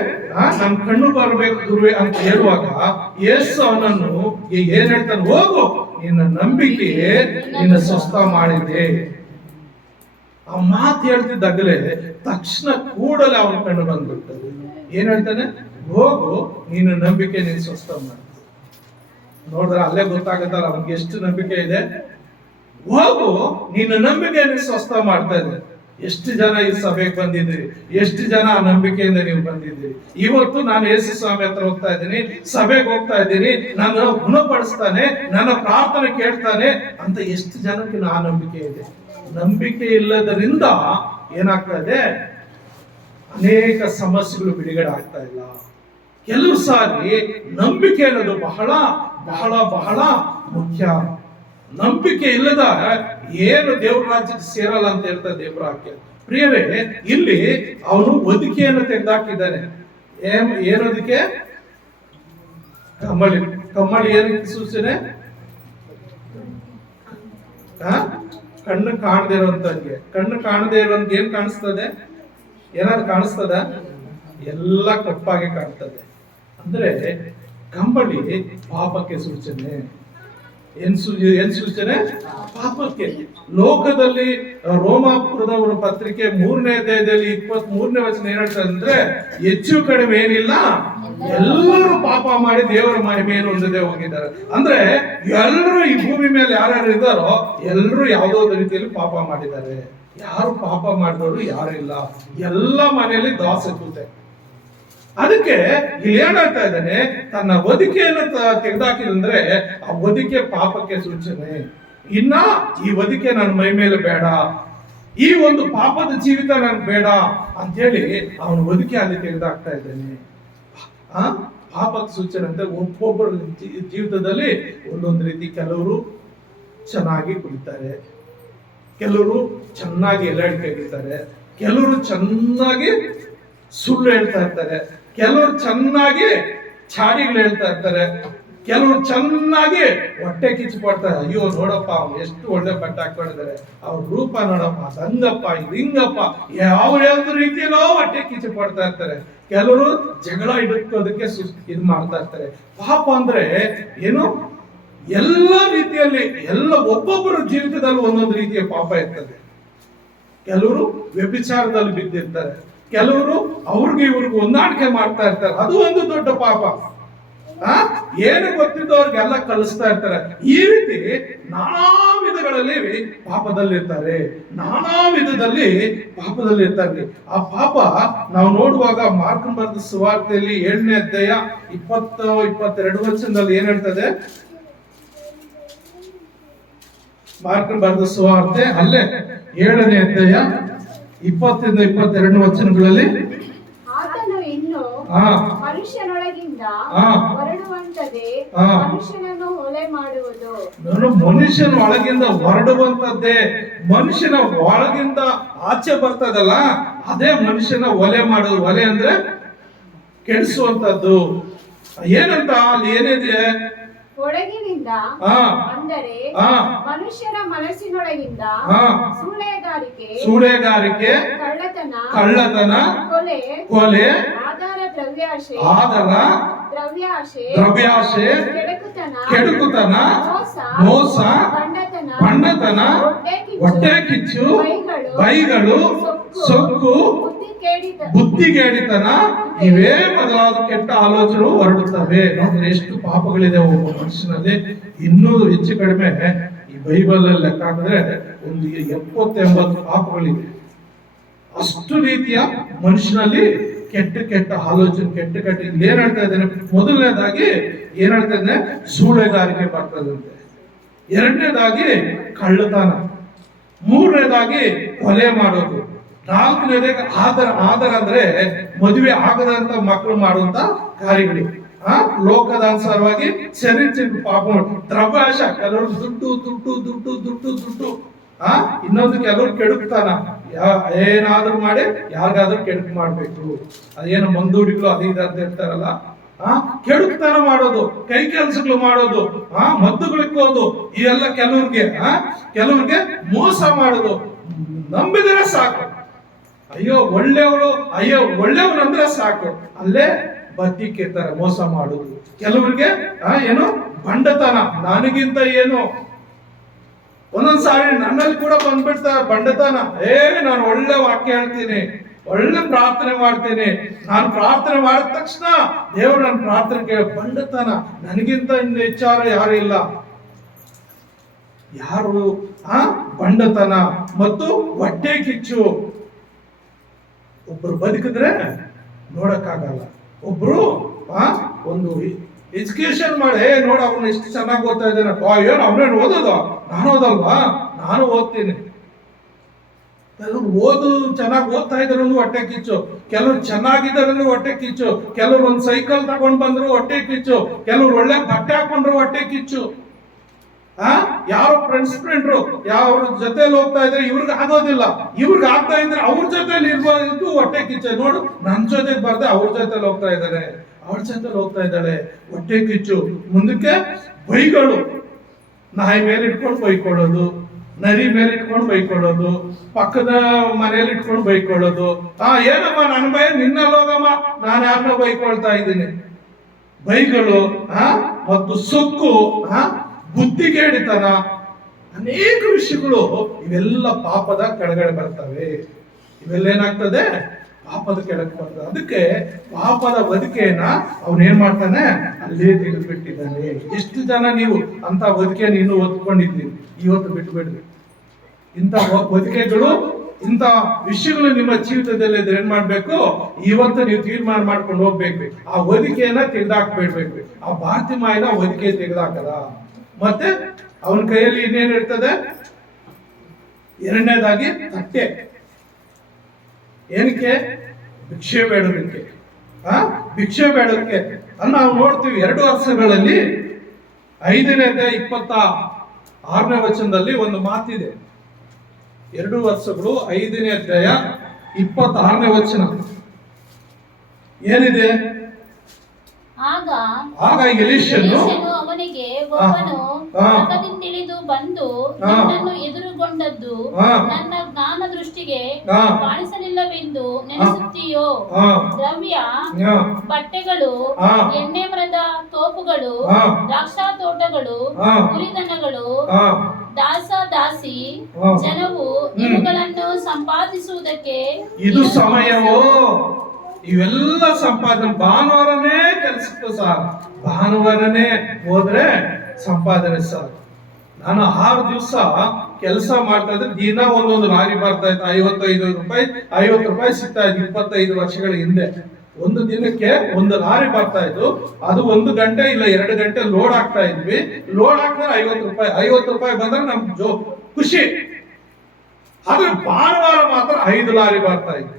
ನನ್ ಕಣ್ಣು ಬರಬೇಕು ಗುರುವೆ ಅಂತ ಹೇಳುವಾಗ ಯೇಸು ಅವನನ್ನು ಏನ್ ಹೇಳ್ತಾನೆ? ಹೋಗು, ನಿನ್ನ ನಂಬಿಕೆ ನಿನ್ನ ಸ್ವಸ್ಥ ಮಾಡಿದೆ. ಆ ಮಾತು ಹೇಳ್ತಿದ್ದಾಗಲೇ ತಕ್ಷಣ ಕೂಡಲೇ ಅವನ ಕಣ್ಣು ಬಂದ್ಬಿಡ್ತದೆ. ಏನ್ ಹೇಳ್ತಾನೆ? ಹೋಗು, ನಿನ್ನ ನಂಬಿಕೆ ನೀನು ಸ್ವಸ್ಥ ಮಾಡಿ. ನೋಡಿದ್ರೆ ಅಲ್ಲೇ ಗೊತ್ತಾಗತ್ತಲ್ಲ ಅವನಿಗೆ ಎಷ್ಟು ನಂಬಿಕೆ ಇದೆ. ಹೋಗು, ನಿನ್ನ ನಂಬಿಕೆ ನೀನು ಸ್ವಸ್ಥ ಮಾಡ್ತಾ ಇದೆ. ಎಷ್ಟು ಜನ ಈ ಸಭೆಗೆ ಬಂದಿದ್ದೀರಿ? ಎಷ್ಟು ಜನ ಆ ನಂಬಿಕೆಯಿಂದ ನೀವು ಬಂದಿದ್ದೀರಿ? ಇವತ್ತು ನಾನು ಯೇಸು ಸ್ವಾಮಿ ಹತ್ರ ಹೋಗ್ತಾ ಇದ್ದೀನಿ, ಸಭೆಗೆ ಹೋಗ್ತಾ ಇದ್ದೀನಿ, ನನ್ನ ಗುಣಪಡಿಸ್ತಾನೆ, ನನ್ನ ಪ್ರಾರ್ಥನೆ ಕೇಳ್ತಾನೆ ಅಂತ ಎಷ್ಟು ಜನಕ್ಕೆ ಆ ನಂಬಿಕೆ ಇದೆ? ನಂಬಿಕೆ ಇಲ್ಲದರಿಂದ ಏನಾಗ್ತಾ ಇದೆ? ಅನೇಕ ಸಮಸ್ಯೆಗಳು ಬಿಡುಗಡೆ ಆಗ್ತಾ ಇಲ್ಲ. ಕೆಲವು ಸಾರಿ ನಂಬಿಕೆ ಅನ್ನೋದು ಬಹಳ ಬಹಳ ಬಹಳ ಮುಖ್ಯ. ನಂಬಿಕೆ ಇಲ್ಲದ ಏನು ದೇವ್ರ ರಾಜ್ಯಕ್ಕೆ ಸೇರಲ್ಲ ಅಂತ ಹೇಳ್ತಾರೆ ದೇವ್ರ ವಾಕ್ಯ. ಪ್ರಿಯರೇ, ಇಲ್ಲಿ ಅವನು ಹೊದಿಕೆಯನ್ನು ತೆಗೆದಾಕಿದ್ದಾನೆ. ಏನೋದಕ್ಕೆ? ಕಮ್ಮಳಿ. ಕಮ್ಮಳಿ ಏನಕ್ಕೆ ಸೂಚನೆ? ಕಣ್ಣು ಕಾಣದೇ ಇರೋಂಥವ್ರಿಗೆ. ಕಣ್ಣು ಕಾಣದೇ ಇರೋನ್ಗೆ ಏನ್ ಕಾಣಿಸ್ತದೆ? ಏನಾದ್ರು ಕಾಣಿಸ್ತದ? ಎಲ್ಲ ಕಪ್ಪಾಗಿ ಕಾಣ್ತದೆ. ಅಂದ್ರೆ ಕಂಬಳಿ ಪಾಪಕ್ಕೆ ಸೂಚನೆ. ಏನ್ ಸೂಚನೆ? ಪಾಪಕ್ಕೆ. ಲೋಕದಲ್ಲಿ ರೋಮಾಪುರದವರ ಪತ್ರಿಕೆ 3ನೇ ಅಧ್ಯಾಯದಲ್ಲಿ 23ನೇ ವಚನ ಏನ್ ಹೇಳ್ತಾರೆ ಅಂದ್ರೆ, ಹೆಚ್ಚು ಕಡಿಮೆ ಏನಿಲ್ಲ, ಎಲ್ಲರೂ ಪಾಪ ಮಾಡಿ ದೇವರ ಮಹಿಮೆಯನ್ನು ಹೊಂದದೆ ಹೋಗಿದ್ದಾರೆ. ಅಂದ್ರೆ ಎಲ್ಲರೂ ಈ ಭೂಮಿ ಮೇಲೆ ಯಾರ್ಯಾರು ಇದ್ದಾರೋ ಎಲ್ಲರೂ ಯಾವುದೋ ಒಂದು ರೀತಿಯಲ್ಲಿ ಪಾಪ ಮಾಡಿದ್ದಾರೆ. ಯಾರು ಪಾಪ ಮಾಡಿದವರು ಯಾರಿಲ್ಲ, ಎಲ್ಲ ಮನೆಯಲ್ಲಿ ದಾಸ ಕೂತೆ. ಅದಕ್ಕೆ ಇಲ್ಲಿ ಏನಾಗ್ತಾ ಇದ್ದಾನೆ, ತನ್ನ ಹೊದಿಕೆಯನ್ನು ತೆಗೆದಾಕಿದಂದ್ರೆ ಆ ಹೊದಿಕೆ ಪಾಪಕ್ಕೆ ಸೂಚನೆ. ಇನ್ನ ಈ ಹೊದಿಕೆ ನನ್ನ ಮೈ ಮೇಲೆ ಬೇಡ, ಈ ಒಂದು ಪಾಪದ ಜೀವಿತ ನನ್ಗೆ ಬೇಡ ಅಂತೇಳಿ ಅವನ ಹೊದಿಕೆ ಅಲ್ಲಿ ತೆಗೆದಾಕ್ತಾ ಇದ್ದಾನೆ. ಪಾಪಕ್ಕೆ ಸೂಚನೆ ಅಂತ ಒಬ್ಬೊಬ್ಬರ ಜೀವಿತದಲ್ಲಿ ಒಂದೊಂದು ರೀತಿ. ಕೆಲವರು ಚೆನ್ನಾಗಿ ಕುಡಿತಾರೆ, ಕೆಲವರು ಚೆನ್ನಾಗಿ ಎಲೆ ಹಿಡಿತಾರೆ, ಕೆಲವರು ಚೆನ್ನಾಗಿ ಸುಳ್ಳು ಹೇಳ್ತಾ ಇರ್ತಾರೆ, ಕೆಲವರು ಚೆನ್ನಾಗಿ ಚಾಡಿಗಳು ಹೇಳ್ತಾ ಇರ್ತಾರೆ, ಕೆಲವರು ಚೆನ್ನಾಗಿ ಹೊಟ್ಟೆ ಕಿಚ್ಚು ಪಡ್ತಾರೆ. ಅಯ್ಯೋ ನೋಡಪ್ಪ, ಅವ್ನು ಎಷ್ಟು ಒಳ್ಳೆ ಬಟ್ಟೆ ಹಾಕೊಂಡಿದ್ದಾರೆ, ಅವ್ರ ರೂಪ ನೋಡಪ್ಪ, ಸಂಗಪ್ಪ, ಹಿಂಗಪ್ಪ, ಯಾವ ಯಾವ್ದು ರೀತಿಯಲ್ಲೋ ಹೊಟ್ಟೆ ಕಿಚ್ಚು ಪಡ್ತಾ ಇರ್ತಾರೆ. ಕೆಲವರು ಜಗಳ ಹಿಡಿಕೋದಕ್ಕೆ ಇದು ಮಾಡ್ತಾ ಇರ್ತಾರೆ. ಪಾಪ ಅಂದ್ರೆ ಏನು? ಎಲ್ಲ ರೀತಿಯಲ್ಲಿ, ಎಲ್ಲ ಒಬ್ಬೊಬ್ಬರ ಜೀವಿತದಲ್ಲಿ ಒಂದೊಂದು ರೀತಿಯ ಪಾಪ ಇರ್ತದೆ. ಕೆಲವರು ವ್ಯಭಿಚಾರದಲ್ಲಿ ಬಿದ್ದಿರ್ತಾರೆ, ಕೆಲವರು ಅವ್ರಿಗೆ ಇವ್ರಿಗೆ ಹೊಂದಾಣಿಕೆ ಮಾಡ್ತಾ ಇರ್ತಾರೆ, ಅದು ಒಂದು ದೊಡ್ಡ ಪಾಪ. ಏನು ಗೊತ್ತಿದ್ದು ಅವ್ರಿಗೆಲ್ಲ ಕಲಿಸ್ತಾ ಇರ್ತಾರೆ. ಈ ರೀತಿ ನಾನಾ ವಿಧಗಳಲ್ಲಿ ಪಾಪದಲ್ಲಿರ್ತಾರೆ, ನಾನಾ ವಿಧದಲ್ಲಿ ಪಾಪದಲ್ಲಿರ್ತಾರೆ. ಆ ಪಾಪ ನಾವು ನೋಡುವಾಗ ಮಾರ್ಕನ್ ಬರೆದ ಸುವಾರ್ತೆಯಲ್ಲಿ 7ನೇ ಅಧ್ಯಾಯ 20-22 ವಚನದಲ್ಲಿ ಏನ್ ಹೇಳ್ತದೆ? ಮಾರ್ಕನ್ ಬರೆದ ಸುವಾರ್ತೆ ಅಲ್ಲೇ 7ನೇ ಅಧ್ಯಾಯ 20-22 ವಚನಗಳಲ್ಲಿ, ಆತನು ಇನ್ನು ಮನುಷ್ಯನೊಳಗಿಂದ ಹೊರಡುವಂತದೇ ಮನುಷ್ಯನನ್ನು ಹೊಲೆ ಮಾಡುವುದು. ಮನುಷ್ಯನ ಒಳಗಿಂದ ಹೊರಡುವಂತದ್ದೇ, ಮನುಷ್ಯನ ಒಳಗಿಂದ ಆಚೆ ಬರ್ತದಲ್ಲ ಅದೇ ಮನುಷ್ಯನ ಒಲೆ ಮಾಡೋದು. ಒಲೆ ಅಂದ್ರೆ ಕೆಡಿಸುವಂತದ್ದು. ಏನಂತ ಅಲ್ಲಿ ಏನಿದೆ? ಒಳಗಿನಿಂದ ಅಂದರೆ ಮನುಷ್ಯನ ಮನಸ್ಸಿನೊಳಗಿಂದ ಸೂಳೆಗಾರಿಕೆ, ಕಳ್ಳತನ, ಕೊಲೆ, ಆದರ ದ್ರವ್ಯಾಶೆ, ಕೆಡುಕುತನ, ಮೋಸ, ಬಂಡತನ, ಹೊಟ್ಟೆ ಕಿಚ್ಚು, ಬೈಗಳು, ಸೊಕ್ಕು, ಬುದ್ಧಿಗೇಡಿತನ, ಇವೇ ಮೊದಲಾದ ಕೆಟ್ಟ ಆಲೋಚನೆ ಹೊರಡುತ್ತವೆ. ನೋಡ್ರಿ ಎಷ್ಟು ಪಾಪಗಳಿದೆ ಒಬ್ಬ ಮನುಷ್ಯನಲ್ಲಿ. ಇನ್ನೂ ಹೆಚ್ಚು ಕಡಿಮೆ ಈ ಬೈಬಲ್ ಅಲ್ಲಿ ಲೆಕ್ಕ ಹಾಕಿದ್ರೆ ಒಂದು 70-80 ಪಾಪಗಳಿದೆ. ಅಷ್ಟು ರೀತಿಯ ಮನುಷ್ಯನಲ್ಲಿ ಕೆಟ್ಟ ಕೆಟ್ಟ ಆಲೋಚನೆ, ಕೆಟ್ಟ ಕೆಟ್ಟ. ಇಲ್ಲಿ ಏನ್ ಹೇಳ್ತಾ ಇದ್ದೇನೆ? ಮೊದಲನೇದಾಗಿ ಏನ್ ಹೇಳ್ತಾ ಇದ್ದೇನೆ? ಸೂಳೆಗಾರಿಕೆ ಬರ್ತದಂತೆ. ಎರಡನೇದಾಗಿ ಕಳ್ಳತನ, ಮೂರನೇದಾಗಿ ಕೊಲೆ ಮಾಡೋದು, ನಾಲ್ಕನೇದಾಗಿ ಆದರ ಅಂದ್ರೆ ಮದುವೆ ಆಗದಂತ ಮಕ್ಕಳು ಮಾಡುವಂತ ಕಾರ್ಯಗಳು. ಲೋಕದ ಅನುಸಾರವಾಗಿ ಶರೀರ ಪಾಪ, ದ್ರವ್ಯಾಶ, ಕೆಲವರು ದುಡ್ಡು ದುಡ್ಡು ದುಡ್ಡು ದುಡ್ಡು ದುಡ್ಡು. ಇನ್ನೊಂದು ಕೆಲವರು ಕೆಡುಕ್ತಾನ, ಏನಾದ್ರೂ ಮಾಡಿ ಯಾರಿಗಾದ್ರೂ ಕೆಡುಕು ಮಾಡ್ಬೇಕು. ಅದೇನು ಮಂದೂಡಿಗಳು ಅದು ಅಂತ ಇರ್ತಾರಲ್ಲ, ಕೆಡುಕ್ತನ ಮಾಡೋದು, ಕೈ ಕೆಲಸಗಳು ಮಾಡೋದು, ಮದ್ದುಗಳಿಕ್ಕೋದು, ಇವೆಲ್ಲ ಕೆಲವ್ರಿಗೆ ಮೋಸ ಮಾಡೋದು. ನಂಬಿದರೆ ಸಾಕು, ಅಯ್ಯೋ ಒಳ್ಳೆಯವನಂದ್ರೆ ಸಾಕು, ಅಲ್ಲೇ ಬದ್ದಿಕ್ಕಿರ್ತಾರೆ, ಮೋಸ ಮಾಡುದು. ಕೆಲವರಿಗೆ ಏನು ಬಂಡತನ, ನನಗಿಂತ ಏನು. ಒಂದೊಂದ್ಸಾರಿ ನನ್ನಲ್ಲಿ ಕೂಡ ಬಂದ್ಬಿಡ್ತಾರೆ ಬಂಡತನ. ನಾನು ಒಳ್ಳೆ ವಾಕ್ಯ ಹೇಳ್ತೀನಿ, ಒಳ್ಳೆ ಪ್ರಾರ್ಥನೆ ಮಾಡ್ತೀನಿ, ನಾನು ಪ್ರಾರ್ಥನೆ ಮಾಡಿದ ತಕ್ಷಣ ದೇವರು ನನ್ನ ಪ್ರಾರ್ಥನೆಗೆ ಬಂಡತನ. ನನಗಿಂತ ಇನ್ನು ಹೆಚ್ಚಾರ ಯಾರು ಇಲ್ಲ. ಯಾರು? ಬಂಡತನ ಮತ್ತು ಹೊಟ್ಟೆ ಕಿಚ್ಚು. ಒಬ್ರು ಬದುಕಿದ್ರೆ ನೋಡಕ್ಕಾಗಲ್ಲ, ಒಬ್ರು ಒಂದು ಎಜುಕೇಶನ್ ಮಾಡಿ ನೋಡ ಅವ್ನು ಎಷ್ಟು ಚೆನ್ನಾಗಿ ಓದ್ತಾ ಇದ್ದಾನೆ, ಏನು ಅವನೇನು ಓದೋದು, ನಾನು ಓದಲ್ವಾ, ನಾನು ಓದ್ತೀನಿ. ಕೆಲವ್ರು ಚೆನ್ನಾಗಿ ಓದ್ತಾ ಇದ್ರು ಹೊಟ್ಟೆ ಕಿಚ್ಚು, ಕೆಲವ್ರು ಚೆನ್ನಾಗಿದ್ದಾರೆ ಹೊಟ್ಟೆ ಕಿಚ್ಚು, ಕೆಲವ್ರು ಒಂದು ಸೈಕಲ್ ತಗೊಂಡ್ ಬಂದ್ರು ಹೊಟ್ಟೆ ಕಿಚ್ಚು, ಕೆಲವ್ರು ಒಳ್ಳೆ ಬಟ್ಟೆ ಹಾಕೊಂಡ್ರು ಹೊಟ್ಟೆ ಕಿಚ್ಚು. ಯಾರೋ ಫ್ರೆಂಡ್ರು ಯಾವ್ರ ಜೊತೆಲಿ ಹೋಗ್ತಾ ಇದ್ರೆ ಇವ್ರಿಗೆ ಆಗೋದಿಲ್ಲ, ಇವ್ರಿಗೆ ಆಗ್ತಾ ಇದ್ರೆ ಅವ್ರ ಜೊತೆಲಿ ಇರ್ಬೋದು ಹೊಟ್ಟೆ ಕಿಚ್ಚು. ನೋಡು, ನನ್ ಜೊತೆಗೆ ಬರ್ದೆ ಅವ್ರ ಜೊತೆಲಿ ಹೋಗ್ತಾ ಇದ್ದಾರೆ, ಅವ್ರ ಜೊತೆಲಿ ಹೋಗ್ತಾ ಇದ್ದಾಳೆ, ಹೊಟ್ಟೆ ಕಿಚ್ಚು. ಮುಂದಕ್ಕೆ ಬೈಗಳು, ನಾಯಿ ಮೇಲೆ ಇಟ್ಕೊಂಡು ಬೈಕೊಳ್ಳೋದು, ನರಿ ಮೇಲೆ ಇಟ್ಕೊಂಡು ಬೈಕೊಳ್ಳೋದು, ಪಕ್ಕದ ಮನೆಯಲ್ಲಿ ಇಟ್ಕೊಂಡು ಬೈಕೊಳ್ಳೋದು. ಏನಮ್ಮ ನನ್ನ ಭಯ ನಿನ್ನಲ್ಲಿ ಹೋಗಮ್ಮ, ನಾನು ಯಾರನ್ನ ಬೈಕೊಳ್ತಾ ಇದ್ದೀನಿ. ಬೈಗಳು ಮತ್ತು ಸೊಕ್ಕು, ಬುದ್ಧಿಗೇಡಿತನ, ಅನೇಕ ವಿಷಯಗಳು ಇವೆಲ್ಲ ಪಾಪದ ಕೆಳಗಡೆ ಬರ್ತವೆ. ಇವೆಲ್ಲ ಏನಾಗ್ತದೆ? ಪಾಪದ ಕೆಳಗೆ ಬರ್ತದೆ. ಅದಕ್ಕೆ ಪಾಪದ ಬದುಕೆಯನ್ನ ಅವನೇನ್ ಮಾಡ್ತಾನೆ? ಅಲ್ಲೇ ತೆಗೆದು ಬಿಟ್ಟಿದ್ದಾನೆ. ಎಷ್ಟು ಜನ ನೀವು ಅಂತ ಬದುಕೆಯನ್ನು ಇನ್ನೂ ಒತ್ಕೊಂಡಿದ್ದೀರಿ? ಇವತ್ತು ಬಿಟ್ಟು ಬಿಡ್ರಿ. ಇಂಥ ಬದುಕೆಗಳು, ಇಂಥ ವಿಷಯಗಳು ನಿಮ್ಮ ಜೀವಿತದಲ್ಲಿ ಏನ್ ಮಾಡ್ಬೇಕು? ಇವತ್ತು ನೀವು ತೀರ್ಮಾನ ಮಾಡ್ಕೊಂಡು ಹೋಗ್ಬೇಕು. ಆ ಬದುಕೆಯನ್ನ ತೆಗೆದಾಕ್ಬಿಡ್ಬೇಕು. ಆ ಬಾರ್ತಿಮಾಯನ ಬದುಕೆ ತೆಗೆದಾಕದ. ಮತ್ತೆ ಅವನ ಕೈಯಲ್ಲಿ ಇನ್ನೇನು ಇರ್ತದೆ? ಎರಡನೇದಾಗಿ ತಟ್ಟೆ. ಏನಕ್ಕೆ? ಭಿಕ್ಷೆ ಬೇಡೋದಕ್ಕೆ. ಭಿಕ್ಷೆ ಬೇಡೋದಕ್ಕೆ ನಾವು ನೋಡ್ತೀವಿ 2 ವರ್ಷಗಳಲ್ಲಿ 5ನೇ ಅಧ್ಯಾಯ 26ನೇ ವಚನದಲ್ಲಿ ಒಂದು ಮಾತಿದೆ. 2 ವರ್ಷಗಳು 5ನೇ ಅಧ್ಯಾಯ 26ನೇ ವಚನ ಏನಿದೆ? ಆಗ ಎಲೀಷನು ಅವನಿಗೆ, ಒಬ್ಬನು ನರಕದಿಂದಿಳಿದು ಬಂದು ನಿನ್ನನ್ನು ಎದುರುಗೊಂಡದ್ದು ನನ್ನ ಜ್ಞಾನ ದೃಷ್ಟಿಗೆ ಕಾಣಿಸಲಿಲ್ಲವೆಂದು ನೆನೆಸುತ್ತೀಯೋ? ದ್ರವ್ಯ, ಬಟ್ಟೆಗಳು, ಎಣ್ಣೆ ಮರದ ತೋಪುಗಳು, ದ್ರಾಕ್ಷಾ ತೋಟಗಳು, ಕುರಿದನಗಳು, ದಾಸ ದಾಸಿ ಜನವು ಇವುಗಳನ್ನು ಸಂಪಾದಿಸುವುದಕ್ಕೆ ಇದು ಸಮಯವೋ? ಇವೆಲ್ಲ ಸಂಪಾದನೆ ಭಾನುವಾರನೇ ಕೆಲ್ಸಕ್ಕೆ ಸರ್, ಭಾನುವಾರನೇ ಹೋದ್ರೆ ಸಂಪಾದನೆ ಸರ್. ನಾನು 6 ದಿವಸ ಕೆಲಸ ಮಾಡ್ತಾ ಇದ್ರೆ ದಿನ ಒಂದೊಂದು ಲಾರಿ ಬರ್ತಾ ಇತ್ತು. 50 ರೂಪಾಯಿ ಸಿಗ್ತಾ ಇತ್ತು 25 ವರ್ಷಗಳ ಹಿಂದೆ. ಒಂದು ದಿನಕ್ಕೆ ಒಂದು ಲಾರಿ ಬರ್ತಾ ಇತ್ತು. ಅದು 1 ಗಂಟೆ ಇಲ್ಲ 2 ಗಂಟೆ ಲೋಡ್ ಆಗ್ತಾ ಇದ್ವಿ. ಲೋಡ್ ಹಾಕಿದ್ರೆ 50 ರೂಪಾಯಿ ಬಂದ್ರೆ ನಮ್ಗೆ ಖುಷಿ. ಆದ್ರೆ ಭಾನುವಾರ ಮಾತ್ರ 5 ಲಾರಿ ಬರ್ತಾ ಇದ್ವಿ.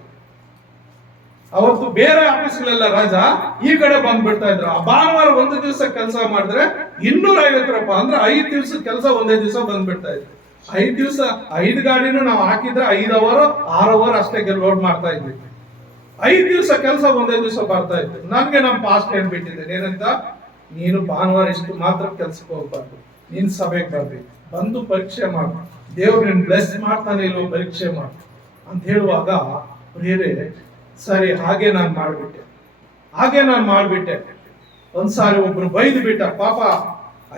ಅವತ್ತು ಬೇರೆ ಆಫೀಸ್ಗಳೆಲ್ಲ ರಜಾ, ಈ ಕಡೆ ಬಂದ್ಬಿಡ್ತಾ ಇದ್ರು. ಆ ಭಾನುವಾರ 1 ದಿವಸ ಕೆಲಸ ಮಾಡಿದ್ರೆ 250 ರೂಪಾಯಿ, ಅಂದ್ರೆ 5 ದಿವಸ ಕೆಲಸ ಒಂದೇ ದಿವಸ ಬಂದ್ಬಿಡ್ತಾ ಇತ್ತು. 5 ದಿವಸ 5 ಗಾಡಿನೂ ನಾವು ಹಾಕಿದ್ರೆ 5 ಅವರ್ 6 ಅವರ್ ಅಷ್ಟೇ ಲೋಡ್ ಮಾಡ್ತಾ ಇದ್ವಿ. 5 ದಿವಸ ಕೆಲಸ ಒಂದೇ ದಿವಸ ಬರ್ತಾ ಇತ್ತು. ನನ್ಗೆ ನಮ್ಮ ಪಾಸ್ಟ್ ಹೇಳ್ಬಿಟ್ಟಿದೆ, ಏನಂತ? ನೀನು ಭಾನುವಾರ ಇಷ್ಟು ಮಾತ್ರ ಕೆಲ್ಸಕ್ಕೆ ಹೋಗ್ಬಾರ್ದು, ನೀನ್ ಸಭೆಗೆ ಬರ್ಬೇಕು, ಬಂದು ಪರೀಕ್ಷೆ ಮಾಡು, ದೇವ್ರು ನಿನ್ ಬ್ಲೆಸ್ ಮಾಡ್ತಾನೆ ಇಲ್ಲೋ ಪರೀಕ್ಷೆ ಮಾಡು ಅಂತ ಹೇಳುವಾಗ, ಬೇರೆ ಸರಿ ಹಾಗೆ ನಾನು ಮಾಡ್ಬಿಟ್ಟೆ. ಒಂದ್ಸಾರಿ ಒಬ್ರು ಬೈದು ಬಿಟ್ಟ. ಪಾಪ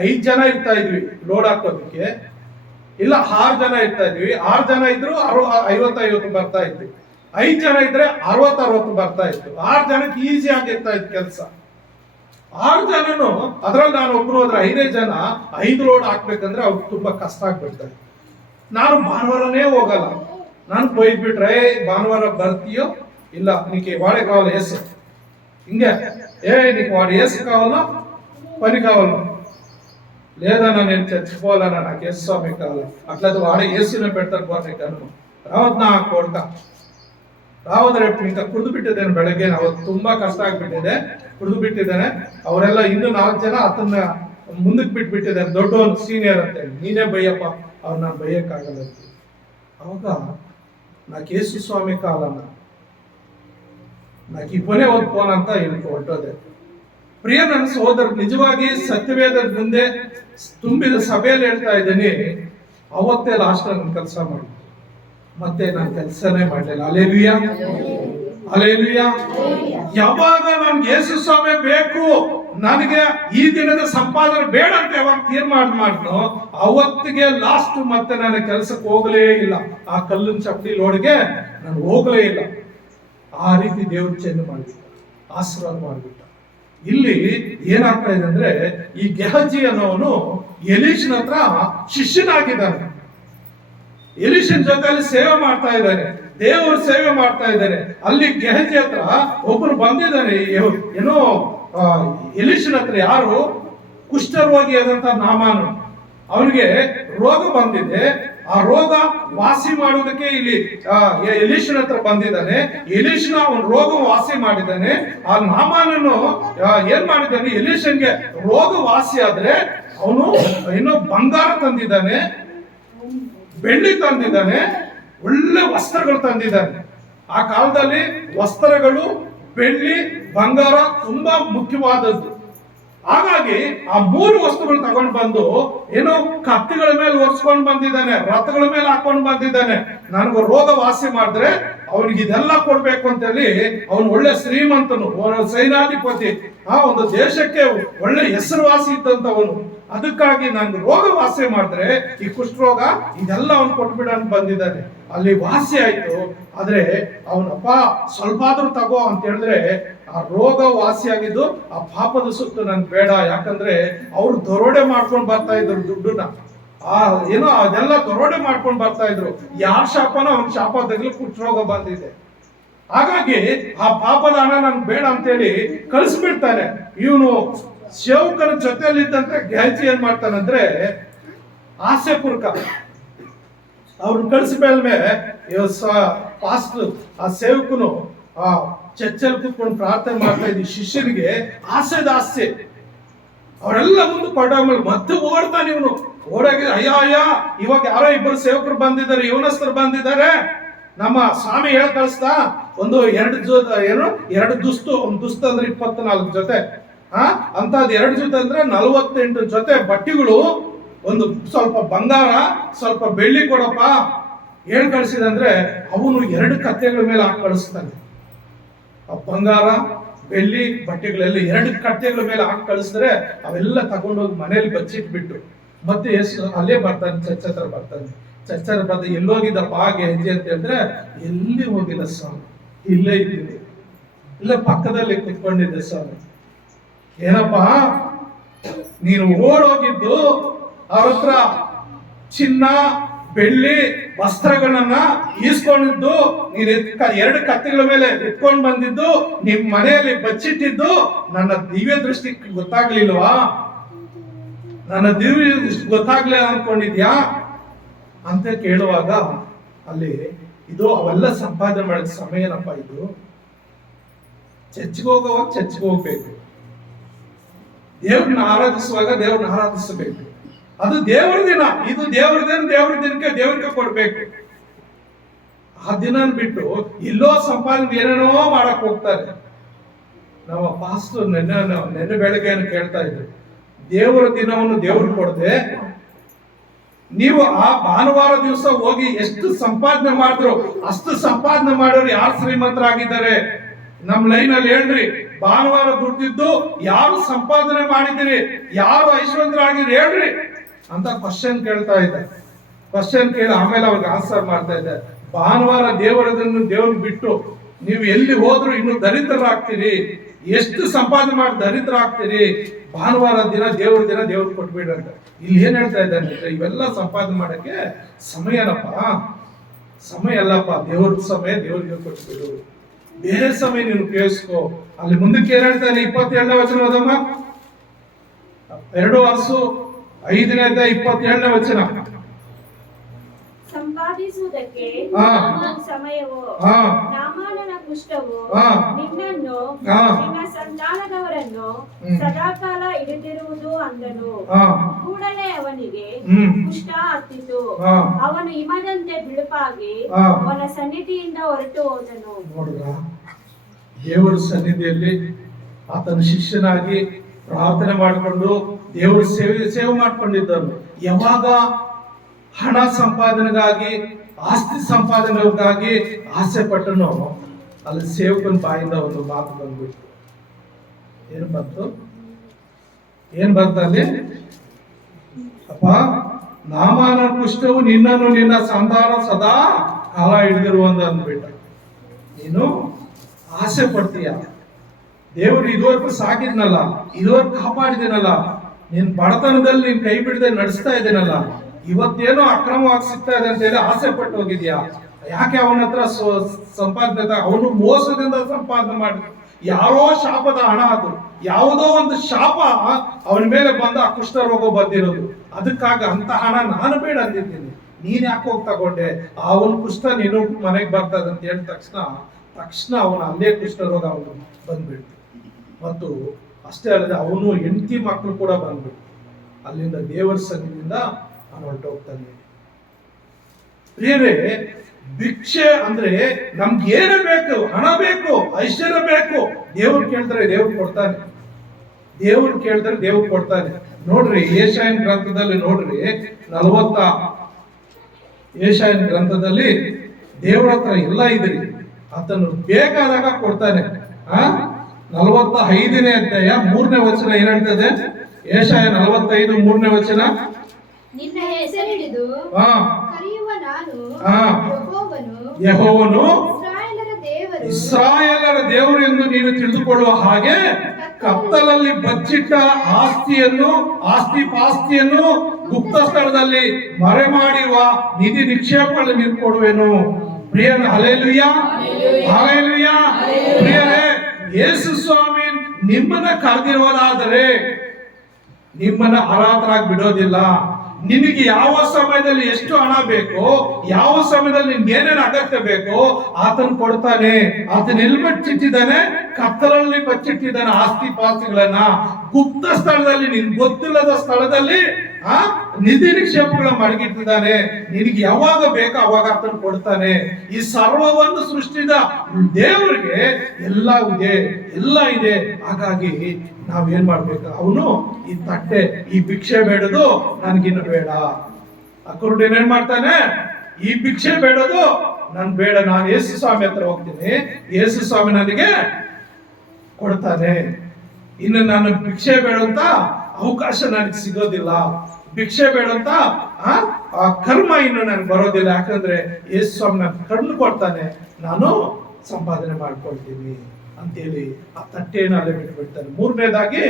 5 ಜನ ಇರ್ತಾ ಇದ್ವಿ ಲೋಡ್ ಹಾಕೋದಕ್ಕೆ, ಇಲ್ಲ 6 ಜನ ಇರ್ತಾ ಇದ್ವಿ. 6 ಜನ ಇದ್ರು 50 ಬರ್ತಾ ಇದ್ವಿ. 5 ಜನ ಇದ್ರೆ 60 ಬರ್ತಾ ಇತ್ತು. 6 ಜನಕ್ಕೆ ಈಸಿ ಆಗಿರ್ತಾ ಇತ್ತು ಕೆಲಸ. 6 ಜನನು, ಅದ್ರಲ್ಲಿ ನಾನು ಒಬ್ರು ಹೋದ್ರೆ 5 ಜನ 5 ಲೋಡ್ ಹಾಕ್ಬೇಕಂದ್ರೆ ಅವ್ರಿಗೆ ತುಂಬಾ ಕಷ್ಟ ಆಗ್ಬಿಡ್ತಾ ಇತ್ತು. ನಾನು ಭಾನುವಾರನೇ ಹೋಗಲ್ಲ. ನಾನು ಬೈದ್ಬಿಟ್ರೆ, ಭಾನುವಾರ ಬರ್ತೀಯೋ ಇಲ್ಲ, నీకు వాడే కావాలి ఏసు ఇంకే నీకు వాడు ఏసు కావాలా పని కావాలా లేదన్నా నేను చచ్చిపోవాలన్నా నాకు ఏసు స్వామి కావాలి. అట్లయితే వాడే ఏసునే పెడతారు ಬಾ ನೀ ಕಣ್ಣು ರಾವತ್ ನಾ ಕೊಡ್ಕ ರಾವತ್ ರೇపు ఇంకా ಕುಡಿದು ಬಿಟ್ಟಿದ್ದೇನೆ. ಬೆಳಗ್ಗೆ ಅವತ್ತು ತುಂಬಾ ಕಷ್ಟ ಆಗ್ಬಿಟ್ಟಿದೆ, ಕುಡಿದು ಬಿಟ್ಟಿದ್ದೇನೆ. ಅವರೆಲ್ಲ ಇನ್ನೂ 4 ಜನ ಅದನ್ನ ಮುಂದಕ್ಕೆ ಬಿಟ್ಬಿಟ್ಟಿದ್ದಾರೆ. ದೊಡ್ಡವನು ಸೀನಿಯರ್ ಅಂತ ಹೇಳಿ, ನೀನೇ ಬೈಯಪ್ಪ, ಅವ್ರು ನಾನು ಬೈಯಕ್ಕಾಗಲ್ಲ ಅಂತ. ಅವಾಗ నాకు ఏసు స్వామి కావాలన్నా, నాకు ಈ ಕೊನೆ ಒಂದು ಫೋನ್ ಅಂತ ಹೇಳ್ಕೊ ಹೊರಟೋದೆ. ಪ್ರಿಯ ನನ್ನ ಸಹೋದರ, ನಿಜವಾಗಿ ಸತ್ಯವೇದದ ಮುಂದೆ ತುಂಬಿದ ಸಭೆಯಲ್ಲಿ ಹೇಳ್ತಾ ಇದ್ದೀನಿ, ಅವತ್ತೇ ಲಾಸ್ಟ್ ನನ್ನ ಕೆಲಸ ಮಾಡಿ, ಮತ್ತೆ ನಾನು ಕೆಲಸನೇ ಮಾಡಲಿಲ್ಲ. ಅಲೆಲುಯಾ. ಯಾವಾಗ ನನ್ಗೆ ಯೇಸು ಸ್ವಾಮಿ ಬೇಕು, ನನಗೆ ಈ ದಿನದ ಸಂಪಾದನೆ ಬೇಡ ಅಂತ ಯಾವಾಗ ತೀರ್ಮಾನ ಮಾಡ್ನೋ, ಅವತ್ತಿಗೆ ಲಾಸ್ಟ್ ಮತ್ತೆ ನಾನು ಕೆಲಸಕ್ಕೆ ಹೋಗಲೇ ಇಲ್ಲ. ಆ ಕಲ್ಲಿನ ಚಪ್ಪಡಿ ಲೋಡ್ಗೆ ನಾನು ಹೋಗಲೇ ಇಲ್ಲ. ಆ ರೀತಿ ದೇವರು ಚೇಂಜ್ ಮಾಡಿಬಿಟ್ಟ, ಆಶೀರ್ವಾದ ಮಾಡಿಬಿಟ್ಟ. ಇಲ್ಲಿ ಏನಾಗ್ತಾ ಇದೆ ಅಂದ್ರೆ, ಈ ಗೆಹಜಿ ಅನ್ನೋನು ಎಲೀಷನ ಹತ್ರ ಶಿಷ್ಯನಾಗಿದ್ದಾನೆ. ಎಲೀಷನ್ ಜೊತೆಯಲ್ಲಿ ಸೇವೆ ಮಾಡ್ತಾ ಇದ್ದಾನೆ, ದೇವರು ಸೇವೆ ಮಾಡ್ತಾ ಇದ್ದಾನೆ. ಅಲ್ಲಿ ಗೆಹಜಿ ಹತ್ರ ಒಬ್ಬರು ಬಂದಿದ್ದಾನೆ. ಏನೋ ಎಲೀಷನ ಹತ್ರ ಯಾರು? ಕುಷ್ಠರೋಗಿ ಆದಂತ ನಾಮಾನು. ಅವನಿಗೆ ರೋಗ ಬಂದಿದೆ. ಆ ರೋಗ ವಾಸಿ ಮಾಡುವುದಕ್ಕೆ ಇಲ್ಲಿ ಎಲೀಷನ ಹತ್ರ ಬಂದಿದ್ದಾನೆ. ಎಲೀಷನ ಅವನ ರೋಗ ವಾಸಿ ಮಾಡಿದ್ದಾನೆ. ಆ ನಾಮಾನನ್ನು ಏನ್ ಮಾಡಿದ್ದಾನೆ? ಎಲೀಷನ್ಗೆ ರೋಗ ವಾಸಿ ಆದ್ರೆ ಅವನು ಏನೋ ಬಂಗಾರ ತಂದಿದ್ದಾನೆ, ಬೆಳ್ಳಿ ತಂದಿದ್ದಾನೆ, ಒಳ್ಳೆ ವಸ್ತ್ರಗಳು ತಂದಿದ್ದಾನೆ. ಆ ಕಾಲದಲ್ಲಿ ವಸ್ತ್ರಗಳು, ಬೆಳ್ಳಿ, ಬಂಗಾರ ತುಂಬಾ ಮುಖ್ಯವಾದದ್ದು. ಹಾಗಾಗಿ ಆ 3 ವಸ್ತುಗಳು ತಗೊಂಡು ಬಂದು ಏನೋ ಕತ್ತಿಗಳ ಮೇಲೆ ಒರೆಸ್ಕೊಂಡು ಬಂದಿದ್ದಾನೆ, ರಥಗಳ ಮೇಲೆ ಹಾಕೊಂಡು ಬಂದಿದ್ದಾನೆ. ನನಗೆ ರೋಗ ವಾಸಿ ಮಾಡಿದ್ರೆ ಅವನಿಗೆ ಇದೆಲ್ಲ ಕೊಡ್ಬೇಕು ಅಂತೇಳಿ ಅವನು ಒಳ್ಳೆ ಶ್ರೀಮಂತನು, ಸೈನಾಧಿಪತಿ, ಒಂದು ದೇಶಕ್ಕೆ ಒಳ್ಳೆ ಹೆಸರುವಾಸಿ ಇದ್ದಂತವನು. ಅದಕ್ಕಾಗಿ ನಾನು ರೋಗ ವಾಸಿ ಮಾಡಿದ್ರೆ ಈ ಕುಷ್ಠರೋಗ ಇದೆಲ್ಲ ಅವನು ಕೊಟ್ಬಿಡ ಅಂತ ಬಂದಿದ್ದಾನೆ. ಅಲ್ಲಿ ವಾಸಿ ಆಯ್ತು. ಆದ್ರೆ ಅವನಪ್ಪ ಸ್ವಲ್ಪ ಆದ್ರೂ ತಗೋ ಅಂತ ಹೇಳಿದ್ರೆ ಆ ರೋಗ ವಾಸಿಯಾಗಿದ್ದು ಆ ಪಾಪದ ಸುತ್ತು ನನ್ಗೆ ಬೇಡ. ಯಾಕಂದ್ರೆ ಅವ್ರು ದರೋಡೆ ಮಾಡ್ಕೊಂಡು ಬರ್ತಾ ಇದ್ರು ದುಡ್ಡನ್ನ, ಏನೋ ಅದೆಲ್ಲ ದರೋಡೆ ಮಾಡ್ಕೊಂಡು ಬರ್ತಾ ಇದ್ರು. ಯಾರ ಶಾಪನ ಅವನ ಶಾಪ ತಗಲಿ ಕುಷ್ಠರೋಗ ಬಂದಿದೆ. ಹಾಗಾಗಿ ಆ ಪಾಪದ ಹಣ ನನ್ಗೆ ಬೇಡ ಅಂತೇಳಿ ಕಳಿಸ್ಬಿಡ್ತಾನೆ. ಇವನು ಸೇವಕನ ಜೊತೆಯಲ್ಲಿದ್ದಂತೆ ಗೆಹಜಿ ಏನ್ ಮಾಡ್ತಾನಂದ್ರೆ ಆಸೆ ಪುರ್ಕ ಅವ್ರನ್ನ ಕಳಿಸ್ಮೇಲೆ ಪಾಸ್ಟ್ ಆ ಸೇವಕನು ಆ ಚರ್ಚಲ್ಲಿ ಕೂತ್ಕೊಂಡು ಪ್ರಾರ್ಥನೆ ಮಾಡ್ತಾ ಇದ್ದ ಶಿಷ್ಯನಿಗೆ ಆಸೆ ಅವರೆಲ್ಲ ಮುಂದೆ ಕೊಟ್ಟಾದ್ಮೇಲೆ ಮತ್ತೆ ಓಡ್ತಾನೆ ಇವನು. ಓಡಾಗಿ ಅಯ್ಯ ಇವಾಗ ಯಾರೋ 2 ಸೇವಕರು ಬಂದಿದ್ದಾರೆ, ಯವನಸ್ಥರು ಬಂದಿದ್ದಾರೆ, ನಮ್ಮ ಸ್ವಾಮಿ ಹೇಳಿ ಕಳಿಸ್ತಾ ಒಂದು 2 ದುಸ್ತು, ಒಂದು ದುಸ್ತು ಅಂದ್ರೆ 24 ಜೊತೆ, ಅಂತದ್ 2 ಜೊತೆ ಅಂದ್ರೆ 48 ಜೊತೆ ಬಟ್ಟೆಗಳು, ಒಂದು ಸ್ವಲ್ಪ ಬಂಗಾರ, ಸ್ವಲ್ಪ ಬೆಳ್ಳಿ ಕೊಡಪ್ಪ ಹೇಳಿ ಕಳಿಸಿದಂದ್ರೆ ಅವನು 2 ಕತ್ತೆಗಳ ಮೇಲೆ ಹಾಕಿ ಕಳಿಸ್ತಾನೆ. ಆ ಬಂಗಾರ, ಬೆಳ್ಳಿ, ಬಟ್ಟೆಗಳೆಲ್ಲ 2 ಕತ್ತೆಗಳ ಮೇಲೆ ಹಾಕಿ ಕಳಿಸಿದ್ರೆ ಅವೆಲ್ಲ ತಗೊಂಡೋಗಿ ಮನೇಲಿ ಬಚ್ಚಿಟ್ಬಿಟ್ಟು ಮತ್ತೆ ಅಲ್ಲೇ ಬರ್ತಾನೆ, ಚರ್ಚ್ ಹತ್ರ ಬರ್ತಾನೆ. ಚರ್ಚ್ ಹತ್ರ ಬಂದ ಎಲ್ಲೋಗಿದ್ದಪ್ಪ ಗೆಹಜಿ ಅಂತ ಹೇಳಿದ್ರೆ ಎಲ್ಲಿ ಹೋಗಿಲ್ಲ ಸ್ವಾಮಿ, ಇಲ್ಲೇ ಇದ್ದೀನಿ, ಇಲ್ಲ ಪಕ್ಕದಲ್ಲಿ ಕುತ್ಕೊಂಡಿದ್ದೆ ಸ್ವಾಮಿ. ಏನಪ್ಪ ನೀನು ಓಡೋಗಿದ್ದು ಅವ್ರ ಹತ್ರ ಚಿನ್ನ, ಬೆಳ್ಳಿ, ವಸ್ತ್ರಗಳನ್ನ ಈಸ್ಕೊಂಡಿದ್ದು, ನೀನ್ 2 ಕತ್ತೆಗಳ ಮೇಲೆ ಎತ್ಕೊಂಡು ಬಂದಿದ್ದು, ನಿಮ್ ಮನೆಯಲ್ಲಿ ಬಚ್ಚಿಟ್ಟಿದ್ದು ನನ್ನ ದಿವ್ಯ ದೃಷ್ಟಿ ಗೊತ್ತಾಗ್ಲಿಲ್ವಾ? ನನ್ನ ದಿವ್ಯ ದೃಷ್ಟಿ ಗೊತ್ತಾಗ್ಲಿಲ್ಲ ಅನ್ಕೊಂಡಿದ್ಯಾ ಅಂತ ಕೇಳುವಾಗ ಅಲ್ಲಿ ಇದು ಅವೆಲ್ಲ ಸಂಪಾದನೆ ಮಾಡಿದ ಸಮಯನಪ್ಪ. ಇದು ಚರ್ಚ್ಗೆ ಹೋಗುವಾಗ ಚರ್ಚ್ಗೆ ಹೋಗ್ಬೇಕು, ದೇವ್ರನ್ನ ಆರಾಧಿಸುವಾಗ ದೇವ್ರನ್ನ ಆರಾಧಿಸಬೇಕು. ಅದು ದೇವರ ದಿನ, ಇದು ದೇವರ ದಿನಕ್ಕೆ ದೇವರಿಗೆ ಕೊಡ್ಬೇಕು. ಆ ದಿನ ಬಿಟ್ಟು ಇಲ್ಲೋ ಸಂಪಾದನೆ ಏನೇನೋ ಮಾಡಕ್ ಹೋಗ್ತಾರೆ. ನಮ್ಮ ಪಾಸ್ಟರ್ ನೆನ್ನೆ ಬೆಳಗ್ಗೆ ಕೇಳ್ತಾ ಇದ್ರು, ದೇವರ ದಿನವನ್ನು ದೇವ್ರಿಗೆ ಕೊಡದೆ ನೀವು ಆ ಭಾನುವಾರ ದಿವಸ ಹೋಗಿ ಎಷ್ಟು ಸಂಪಾದನೆ ಮಾಡಿದ್ರು ಅಷ್ಟು ಸಂಪಾದನೆ ಮಾಡೋರು ಯಾರು ಶ್ರೀಮಂತರಾಗಿದ್ದಾರೆ? ನಮ್ ಲೈನ್ ಅಲ್ಲಿ ಹೇಳ್ರಿ, ಭಾನುವಾರ ದುಡ್ದಿದ್ದು ಯಾರು ಸಂಪಾದನೆ ಮಾಡಿದಿರಿ, ಯಾರು ಐಶ್ವರ್ಯರಾಗಿರಿ ಹೇಳ್ರಿ ಅಂತ ಕ್ವಶನ್ ಕೇಳ್ತಾ ಇದ್ದೆ. ಕ್ವಶನ್ ಕೇಳಿ ಆಮೇಲೆ ಅವ್ರಿಗೆ ಆನ್ಸರ್ ಮಾಡ್ತಾ ಇದ್ದೆ. ಭಾನುವಾರ ದೇವ್ರಿಗೆ ಬಿಟ್ಟು ನೀವು ಎಲ್ಲಿ ಹೋದ್ರು ಇನ್ನು ದರಿದ್ರರಾಗ್ತೀರಿ, ಎಷ್ಟು ಸಂಪಾದನೆ ಮಾಡಿ ದರಿದ್ರರಾಗ್ತೀರಿ. ಭಾನುವಾರ ದಿನ ದೇವ್ರಿಗೆ ಕೊಟ್ಬಿಡ್ರಂತ. ಇಲ್ಲಿ ಏನ್ ಹೇಳ್ತಾ ಇದ್ದಾನೆ ಅಂದ್ರೆ ಇವೆಲ್ಲ ಸಂಪಾದನೆ ಮಾಡಕ್ಕೆ ಸಮಯನಪ್ಪ, ಸಮಯ ಅಲ್ಲಪ್ಪ, ದೇವ್ರ ಸಮಯ ದೇವ್ರಿಗೆ ಕೊಟ್ಬಿಡು, ಬೇರೆ ಸಮಯ ನೀನು ಕೇಳಿಸ್ಕೋ. ಅಲ್ಲಿ ಮುಂದಕ್ಕೆ ಏನ್ ಹೇಳ್ತಾನೆ 27ನೇ ವಚನ ಓದಮ್ಮ. 2 ವರ್ಷ 5ನೇ 27ನೇ ವಚನ. ಸಂಪಾದಿಸುವುದಕ್ಕೆ ಸಮಯವು, ನಾಮಾನನ ಕುಷ್ಠವು ನಿನ್ನನ್ನು ನಿನ್ನ ಸಂತಾನದವರನ್ನು ಸದಾಕಾಲ ಹಿಡಿದಿರುವುದು ಅಂದನು. ಕೂಡಲೇ ಅವನಿಗೆ ಕುಷ್ಠ ಹತ್ತಿತು. ಅವನು ಹಿಮದಂತೆ ಬಿಳುಪಾಗಿ ಅವನ ಸನ್ನಿಧಿಯಿಂದ ಹೊರಟು ಹೋದನು. ನೋಡ್ರ, ದೇವರ ಸನ್ನಿಧಿಯಲ್ಲಿ ಆತನ ಶಿಷ್ಯನಾಗಿ ಪ್ರಾರ್ಥನೆ ಮಾಡಿಕೊಂಡು ದೇವರ ಸೇವೆ ಮಾಡ್ಕೊಂಡಿದ್ದನು. ಯಾವಾಗ ಹಣ ಸಂಪಾದನೆಗಾಗಿ, ಆಸ್ತಿ ಸಂಪಾದನೆಗಾಗಿ ಆಸೆ ಪಟ್ಟನು, ಅಲ್ಲಿ ಸೇವಕನ ಬಾಯಿಂದ ಒಂದು ಮಾತು ಬಂದ್ಬಿಟ್ಟು ಏನ್ ಬಂತ ಅಲ್ಲಿ? ಅಪ್ಪ, ನಾಮಾನ ಕುಷ್ಠವು ನಿನ್ನನ್ನು ನಿನ್ನ ಸಂತಾನ ಸದಾ ಕಾಲ ಹಿಡಿದಿರುವಂತ ಅಂದ್ಬಿಟ್ಟ. ನೀನು ಆಸೆ ಪಡ್ತೀಯ, ದೇವರು ಇದುವರೆಗೂ ಸಾಕಿದ್ನಲ್ಲ, ಇದುವರೆಗೂ ಕಾಪಾಡಿದೇನಲ್ಲ, ನಿನ್ ಬಡತನದಲ್ಲಿ ನೀನ್ ಕೈ ಬಿಡದೆ ನಡೆಸ್ತಾ ಇದ್ದೇನಲ್ಲ, ಇವತ್ತೇನೋ ಅಕ್ರಮವಾಗಿ ಸಿಗ್ತಾ ಇದೆ ಅಂತ ಹೇಳಿ ಆಸೆ ಪಟ್ಟು ಹೋಗಿದ್ಯಾ? ಯಾಕೆ ಅವನ ಹತ್ರ ಸಂಪಾದನೆ, ಅವನು ಮೋಸದಿಂದ ಸಂಪಾದನೆ ಮಾಡಿ, ಯಾರೋ ಶಾಪದ ಹಣ, ಅದು ಯಾವುದೋ ಒಂದು ಶಾಪ ಅವನ ಮೇಲೆ ಬಂದ ಆ ಕುಷ್ಠ ರೋಗ ಬಂದಿರೋದು. ಅದಕ್ಕಾಗಿ ಅಂತ ಹಣ ನಾನು ಬೇಡ ಅಂದಿದ್ದೀನಿ, ನೀನ್ ಯಾಕೆ ಹೋಗಿ ತಗೊಂಡೆ? ಅವನ ಕುಷ್ಠ ನೀನು ಮನೆಗೆ ಬರ್ತದೆ ಅಂತ ಹೇಳಿದ ತಕ್ಷಣ ಅವನ ಅಲ್ಲೇ ಕುಷ್ಠ ರೋಗ ಅವನು ಬಂದ್ಬಿಡ್ತು. ಮತ್ತು ಅಷ್ಟೇ ಅಲ್ಲದೆ ಅವನು ಹೆಂಡತಿ ಮಕ್ಕಳು ಕೂಡ ಬಂದ್ಬಿಟ್ಟು ಅಲ್ಲಿಂದ ದೇವರ ಸನ್ನಿಧಿಯಿಂದ ಅವನು ಹೊರಟೋಗ್ತಾನೆ. ಪ್ರಿಯರೇ, ಭಿಕ್ಷೆ ಅಂದ್ರೆ ನಮ್ಗೆ ಏನು ಬೇಕು? ಹಣ ಬೇಕು, ಐಶ್ವರ್ಯ ಬೇಕು. ದೇವ್ರು ಕೇಳ್ತಾರೆ, ದೇವ್ರು ಕೊಡ್ತಾನೆ. ದೇವ್ರು ಕೇಳಿದ್ರೆ ದೇವ್ರು ಕೊಡ್ತಾನೆ. ನೋಡ್ರಿ, ಯೆಶಾಯನ ಗ್ರಂಥದಲ್ಲಿ ನೋಡ್ರಿ, ಯೆಶಾಯನ ಗ್ರಂಥದಲ್ಲಿ ದೇವ್ರ ಹತ್ರ ಎಲ್ಲ ಇದ್ರಿ, ಆತನು ಬೇಕಾದಾಗ ಕೊಡ್ತಾನೆ. 45ನೇ ಅಧ್ಯಾಯ 3ನೇ ವಚನ ಏನ್ ಹೇಳ್ತದೆ? ಯೆಶಾಯ 45 3ನೇ ವಚನ, ನಿನ್ನ ಹೆಸರಿಡಿದು ಹಾ ಕರೆಯುವ ನಾನು ಹಾ ಯೆಹೋವನು ಯೆಹೋವನು ಇಸ್ರಾಯೇಲರ ದೇವರು ಎಂದು ನೀನು ತಿಳಿದುಕೊಳ್ಳುವ ಹಾಗೆ ಕತ್ತಲಲ್ಲಿ ಬಚ್ಚಿಟ್ಟ ಆಸ್ತಿ ಪಾಸ್ತಿಯನ್ನು ಗುಪ್ತ ಸ್ಥಳದಲ್ಲಿ ಮರೆ ಮಾಡಿರುವ ನಿಧಿ ನಿಕ್ಷೇಪಗಳಲ್ಲಿ ನೀನು ಕೊಡುವೆನು. ಪ್ರಿಯನ ಹಲ್ಲೆಲೂಯಾ, ಹಲ್ಲೆಲೂಯಾ. ಪ್ರಿಯರೇ, ಯೇಸು ಸ್ವಾಮಿ ನಿಮ್ಮನ್ನ ಕರೆದಿರುವುದಾದರೆ ನಿಮ್ಮನ್ನ ಅನಾಥರಾಗಿ ಬಿಡೋದಿಲ್ಲ. ನಿನಗೆ ಯಾವ ಸಮಯದಲ್ಲಿ ಎಷ್ಟು ಹಣ ಬೇಕೋ, ಯಾವ ಸಮಯದಲ್ಲಿ ನಿನ್ಗೆ ಏನೇನು ಅಗತ್ಯ ಬೇಕೋ ಆತನ ಕೊಡ್ತಾನೆ. ಆತನ ಎಲ್ಲಿ ಬಚ್ಚಿಟ್ಟಿದ್ದಾನೆ? ಕತ್ತಲಲ್ಲಿ ಬಚ್ಚಿಟ್ಟಿದ್ದಾನೆ ಆಸ್ತಿ ಪಾಸ್ತಿಗಳನ್ನ. ಗುಪ್ತ ಸ್ಥಳದಲ್ಲಿ, ನಿನ್ ಗೊತ್ತಿಲ್ಲದ ಸ್ಥಳದಲ್ಲಿ ನಿಧಿ ನಿಕ್ಷೇಪಗಳ ಮಡಗಿಟ್ಟಿದ್ದಾನೆ. ನಿನಗೆ ಯಾವಾಗ ಬೇಕೋ ಅವಾಗ ಆತನ ಕೊಡ್ತಾನೆ. ಈ ಸರ್ವವನ್ನು ಸೃಷ್ಟಿಸಿದ ದೇವರಿಗೆ ಎಲ್ಲ ಇದೆ. ಹಾಗಾಗಿ ನಾವೇನ್ ಮಾಡ್ಬೇಕು? ಅವನು ಈ ತಟ್ಟೆ, ಈ ಭಿಕ್ಷೆ ಬೇಡದು ನನ್ಗಿನ್ನು ಬೇಡ. ಅಕ್ರೂಢನ್ ಏನ್ ಮಾಡ್ತಾನೆ? ಈ ಭಿಕ್ಷೆ ಬೇಡದು ನನ್ ಬೇಡ, ನಾನು ಯೇಸು ಸ್ವಾಮಿ ಹತ್ರ ಹೋಗ್ತೀನಿ, ಯೇಸು ಸ್ವಾಮಿ ನನಗೆ ಕೊಡ್ತಾನೆ. ಇನ್ನು ನಾನು ಭಿಕ್ಷೆ ಬೇಡಂತ ಅವಕಾಶ ನನಗೆ ಸಿಗೋದಿಲ್ಲ. ಭಿಕ್ಷೆ ಬೇಡಂತ ಆ ಕರ್ಮ ಇನ್ನು ನನಗೆ ಬರೋದಿಲ್ಲ. ಯಾಕಂದ್ರೆ ಯೇಸು ಸ್ವಾಮಿ ನನ್ ಕಣ್ಣು ಕೊಡ್ತಾನೆ, ನಾನು ಸಂಪಾದನೆ ಮಾಡ್ಕೊಳ್ತೀನಿ ಅಂತೇಳಿ ಆ ತಟ್ಟೆಯನ್ನು ಅಲ್ಲೇ ಬಿಟ್ಬಿಡ್ತಾನೆ. 3ನೇದಾಗಿ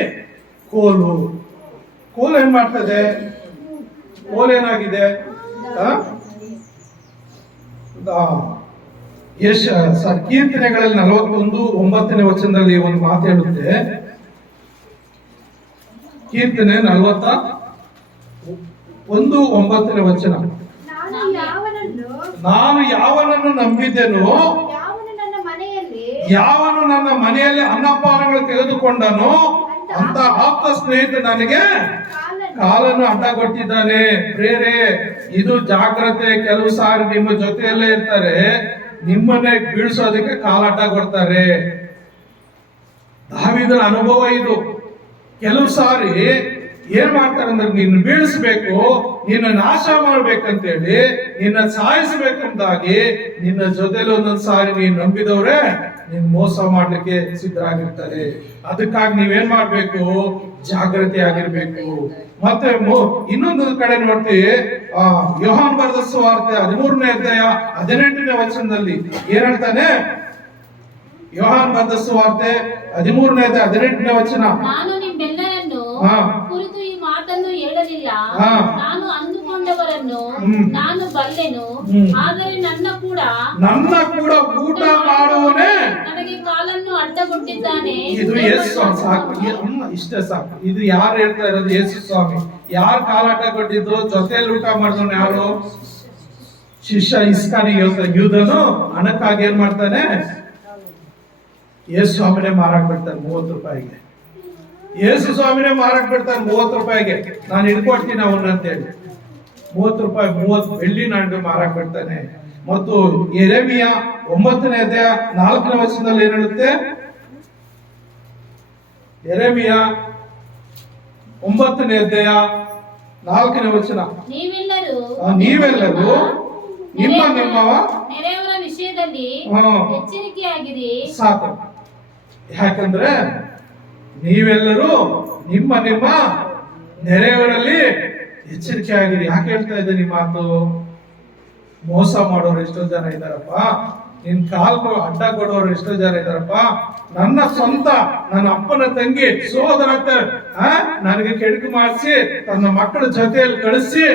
ಕೋಲು ಏನ್ ಮಾಡ್ತದೆ? ಕೋಲ್ ಏನಾಗಿದೆ? ಕೀರ್ತನೆಗಳಲ್ಲಿ 41:9ನೇ ವಚನದಲ್ಲಿ ಒಂದು ಮಾತು ಹೇಳುತ್ತೆ. ಕೀರ್ತನೆ 41:9ನೇ ವಚನ, ನಾನು ಯಾವನನ್ನು ನಂಬಿದ್ದೆನೋ, ಯಾವನು ನನ್ನ ಮನೆಯಲ್ಲಿ ಅನ್ನಪಾನಗಳು ತೆಗೆದುಕೊಂಡನು ಅಂತ ಆಪ್ತ ಸ್ನೇಹಿತ ನನಗೆ ಕಾಲನ್ನು ಅಡ್ಡಗೊಟ್ಟಿದ್ದಾನೆ. ಪ್ರೇರೆ, ಇದು ಜಾಗ್ರತೆ. ಕೆಲವು ಸಾರಿ ನಿಮ್ಮ ಜೊತೆಯಲ್ಲೇ ಇರ್ತಾರೆ, ನಿಮ್ಮನ್ನೇ ಬೀಳ್ಸೋದಕ್ಕೆ ಕಾಲ ಅಡ್ಡಗೊಡ್ತಾರೆ. ದಾವೀದನ ಅನುಭವ ಇದು. ಕೆಲವು ಸಾರಿ ಏನ್ ಮಾಡ್ತಾರೆ ಅಂದ್ರೆ, ನಿನ್ನ ಬೀಳಿಸ್ಬೇಕು, ನಿನ್ನ ನಾಶ ಮಾಡ್ಬೇಕಂತೇಳಿ, ನಿನ್ನ ಸಾಯಿಸ್ಬೇಕಂತಾಗಿ ನಿನ್ನ ಜೊತೆಲಿ ಒಂದೊಂದ್ ಸಾರಿ ನೀನ್ ನಂಬಿದವ್ರೆ ನಿನ್ ಮೋಸ ಮಾಡ್ಲಿಕ್ಕೆ ಸಿದ್ಧರಾಗಿರ್ತಾರೆ. ಅದಕ್ಕಾಗಿ ನೀವೇನ್ ಮಾಡ್ಬೇಕು? ಜಾಗೃತಿ ಆಗಿರ್ಬೇಕು. ಮತ್ತೆ ಇನ್ನೊಂದು ಕಡೆ ನೋಡ್ತೀವಿ, ಯೋಹಾನ್ ಬರೆದ ಸುವಾರ್ತೆ 13ನೇ ಅಧ್ಯಾಯ 18ನೇ ವಚನದಲ್ಲಿ ಏನ್ ಹೇಳ್ತಾನೆ? ಯೋಹಾನ್ ಬರೆದ ಸುವಾರ್ತೆ 13ನೇ ಅಧ್ಯಾಯ 18ನೇ ವಚನ, ನಾನು ನಿಮ್ಮೆಲ್ಲರನ್ನು ಕುರಿತು ಈ ಮಾತನ್ನು ಹೇಳಲಿಲ್ಲ, ನಾನು ಅಂದುಕೊಂಡವರನ್ನು ನಾನು ಬಲ್ಲೆನು, ಆದರೆ ನನ್ನ ಕೂಡ ಊಟ ಮಾಡುವನೇ ನನಗೆ ಕಾಲನ್ನು ಅಡ್ಡಗೊಟ್ಟಿದ್ದಾನೆ. ಇದು ಯೇಸು ಸಾಕು, ಇಷ್ಟ ಸಾಕು. ಇದು ಯಾರು ಹೇಳ್ತಾ ಇರೋದು? ಯೇಸು ಸ್ವಾಮಿ. ಯಾರು ಕಾಲ ಅಡ್ಡಗೊಟ್ಟಿದ್ರು? ಜೊತೆಯಲ್ಲಿ ಊಟ ಮಾಡಿದವನು ಯಾರು? ಶಿಷ್ಯ ಯೂದನು ಹಣಕ್ಕಾಗಿ ಏನ್ ಮಾಡ್ತಾನೆ? ಯೇಸು ಸ್ವಾಮಿನೇ ಮಾರಾಕ್ ಬಿಡ್ತಾನೆ 30 ರೂಪಾಯಿಗೆ. ಯೇಸು ಸ್ವಾಮಿನೇ ಮಾರಾಕ್ ಬಿಡ್ತಾನೆ 30 ರೂಪಾಯಿಗೆ. ನಾನು ಹಿಡ್ಕೊಡ್ತೀನಿ ಅವನ್ನ ಅಂತೇಳಿ 30 ರೂಪಾಯಿ 30 ಬೆಳ್ಳಿ ನಾಣ್ಯ ಮಾರಾಕ್ ಬಿಡ್ತಾನೆ. ಮತ್ತು ಯೆರೆಮೀಯ 9ನೇ ಅಧ್ಯಾಯ 4ನೇ ವಚನದಲ್ಲಿ ಏನ್ ಹೇಳುತ್ತೆ? ಯೆರೆಮೀಯ 9ನೇ ಅಧ್ಯಾಯ 4ನೇ ವಚನ, ನೀವೆಲ್ಲರೂ ನಿಮ್ಮ ನೆರೆಯವರ ವಿಷಯದಲ್ಲಿ ಎಚ್ಚರಿಕೆಯಾಗಿರಿ. ಸಾಕು. ಯಾಕಂದ್ರೆ ನೀವೆಲ್ಲರೂ ನಿಮ್ಮ ನೆರೆಯವರಲ್ಲಿ ಎಚ್ಚರಿಕೆ ಆಗಿರಿ. ಯಾಕೆ ಹೇಳ್ತಾ ಇದ್ದೀನಿ ಈ ಮಾತು? ಮೋಸ ಮಾಡೋರು ಎಷ್ಟೋ ಜನ ಇದ್ದಾರಪ್ಪ, ನಿನ್ ಕಾಲ್ಗೂ ಅಡ್ಡ ಕೊಡೋರು ಎಷ್ಟೋ ಜನ ಇದ್ದಾರಪ್ಪ. ನನ್ನ ಅಪ್ಪನ ತಂಗಿ ಸೋದರ ನನಗೆ ಕೆಡುಕು ಮಾಡಿಸಿ ತನ್ನ ಮಕ್ಕಳ ಜೊತೆಯಲ್ಲಿ ಕಳಿಸಿ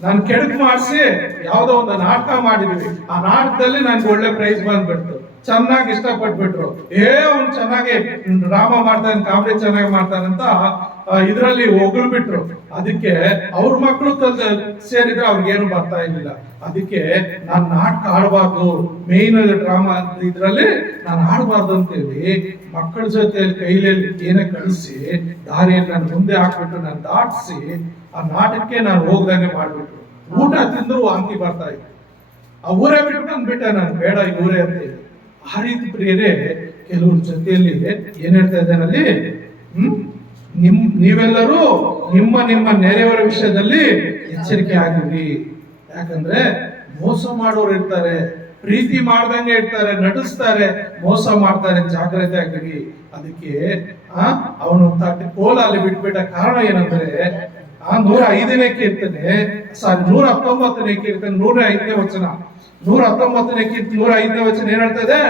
ನಾನು ಕೆಡುಕು ಮಾಡಿಸಿ ಯಾವ್ದೋ ಒಂದು ನಾಟಕ ಮಾಡಿದ್ವಿ. ಆ ನಾಟಕದಲ್ಲಿ ನನ್ಗೆ ಒಳ್ಳೆ ಪ್ರೈಸ್ ಬಂದ್ಬಿಡ್ತು. ಚೆನ್ನಾಗಿ ಇಷ್ಟಪಟ್ಬಿಟ್ರು. ಅವ್ನು ಚೆನ್ನಾಗಿ ಡ್ರಾಮಾ ಮಾಡ್ತಾನೆ, ಕಾಮಿಡಿ ಚೆನ್ನಾಗಿ ಮಾಡ್ತಾನಂತ ಇದರಲ್ಲಿ ಹೊಗಳ್ಬಿಟ್ರು. ಅದಕ್ಕೆ ಅವ್ರ ಮಕ್ಕಳು ಸೇರಿದ್ರೆ ಅವ್ರಿಗೇನು ಬರ್ತಾ ಇರ್ಲಿಲ್ಲ. ಅದಕ್ಕೆ ನಾನು ನಾಟಕ ಆಡಬಾರ್ದು, ಮೇನ್ ಡ್ರಾಮಾ ಇದ್ರಲ್ಲಿ ನಾನು ಆಡಬಾರ್ದು ಅಂತೇಳಿ ಮಕ್ಕಳ ಜೊತೆ ಕೈಲಿ ಏನೇ ಕಳಿಸಿ ದಾರಿಯಲ್ಲಿ ನಾನು ಮುಂದೆ ಹಾಕ್ಬಿಟ್ಟು ನಾನು ದಾಟಿಸಿ ಆ ನಾಟಕಕ್ಕೆ ನಾನು ಹೋಗ್ದಂಗೆ ಮಾಡ್ಬಿಟ್ರು. ಊಟ ತಿಂದ್ರು ವಾಂತಿ ಬರ್ತಾ ಇತ್ತು. ಆ ಊರೇ ಬಿಟ್ಟು ಅಂದ್ಬಿಟ್ಟೆ ನಾನು, ಬೇಡ ಈ ಊರೇ ಅಂತ ಹೇಳಿ. ಆ ರೀತಿ ಪ್ರಿಯರೇ ಕೆಲವ್ರ ಜೊತೆಯಲ್ಲಿ ಏನ್ ಹೇಳ್ತಾ ಇದ್ದಾನಲ್ಲಿ, ನೀವೆಲ್ಲರೂ ನಿಮ್ಮ ನಿಮ್ಮ ನೆರೆಯವರ ವಿಷಯದಲ್ಲಿ ಎಚ್ಚರಿಕೆ ಆಗಿರಿ. ಯಾಕಂದ್ರೆ ಮೋಸ ಮಾಡೋರು ಇರ್ತಾರೆ, ಪ್ರೀತಿ ಮಾಡ್ದಂಗೆ ಇರ್ತಾರೆ, ನಟಿಸ್ತಾರೆ, ಮೋಸ ಮಾಡ್ತಾರೆ, ಜಾಗ್ರತೆ ಆಗಿರಿ. ಅದಕ್ಕೆ ಅವನು ಕೋಲ ಅಲ್ಲಿ ಬಿಟ್ಬಿಟ್ಟ ಕಾರಣ ಏನಂದ್ರೆ 105ನೇ ಕೀರ್ತನೆ, 119ನೇ ಕೀರ್ತನೆ 105ನೇ ವಚನ, 119ನೇ ಕೀರ್ತನೆ 105ನೇ ವಚನ ಏನ್ ಹೇಳ್ತದೆ?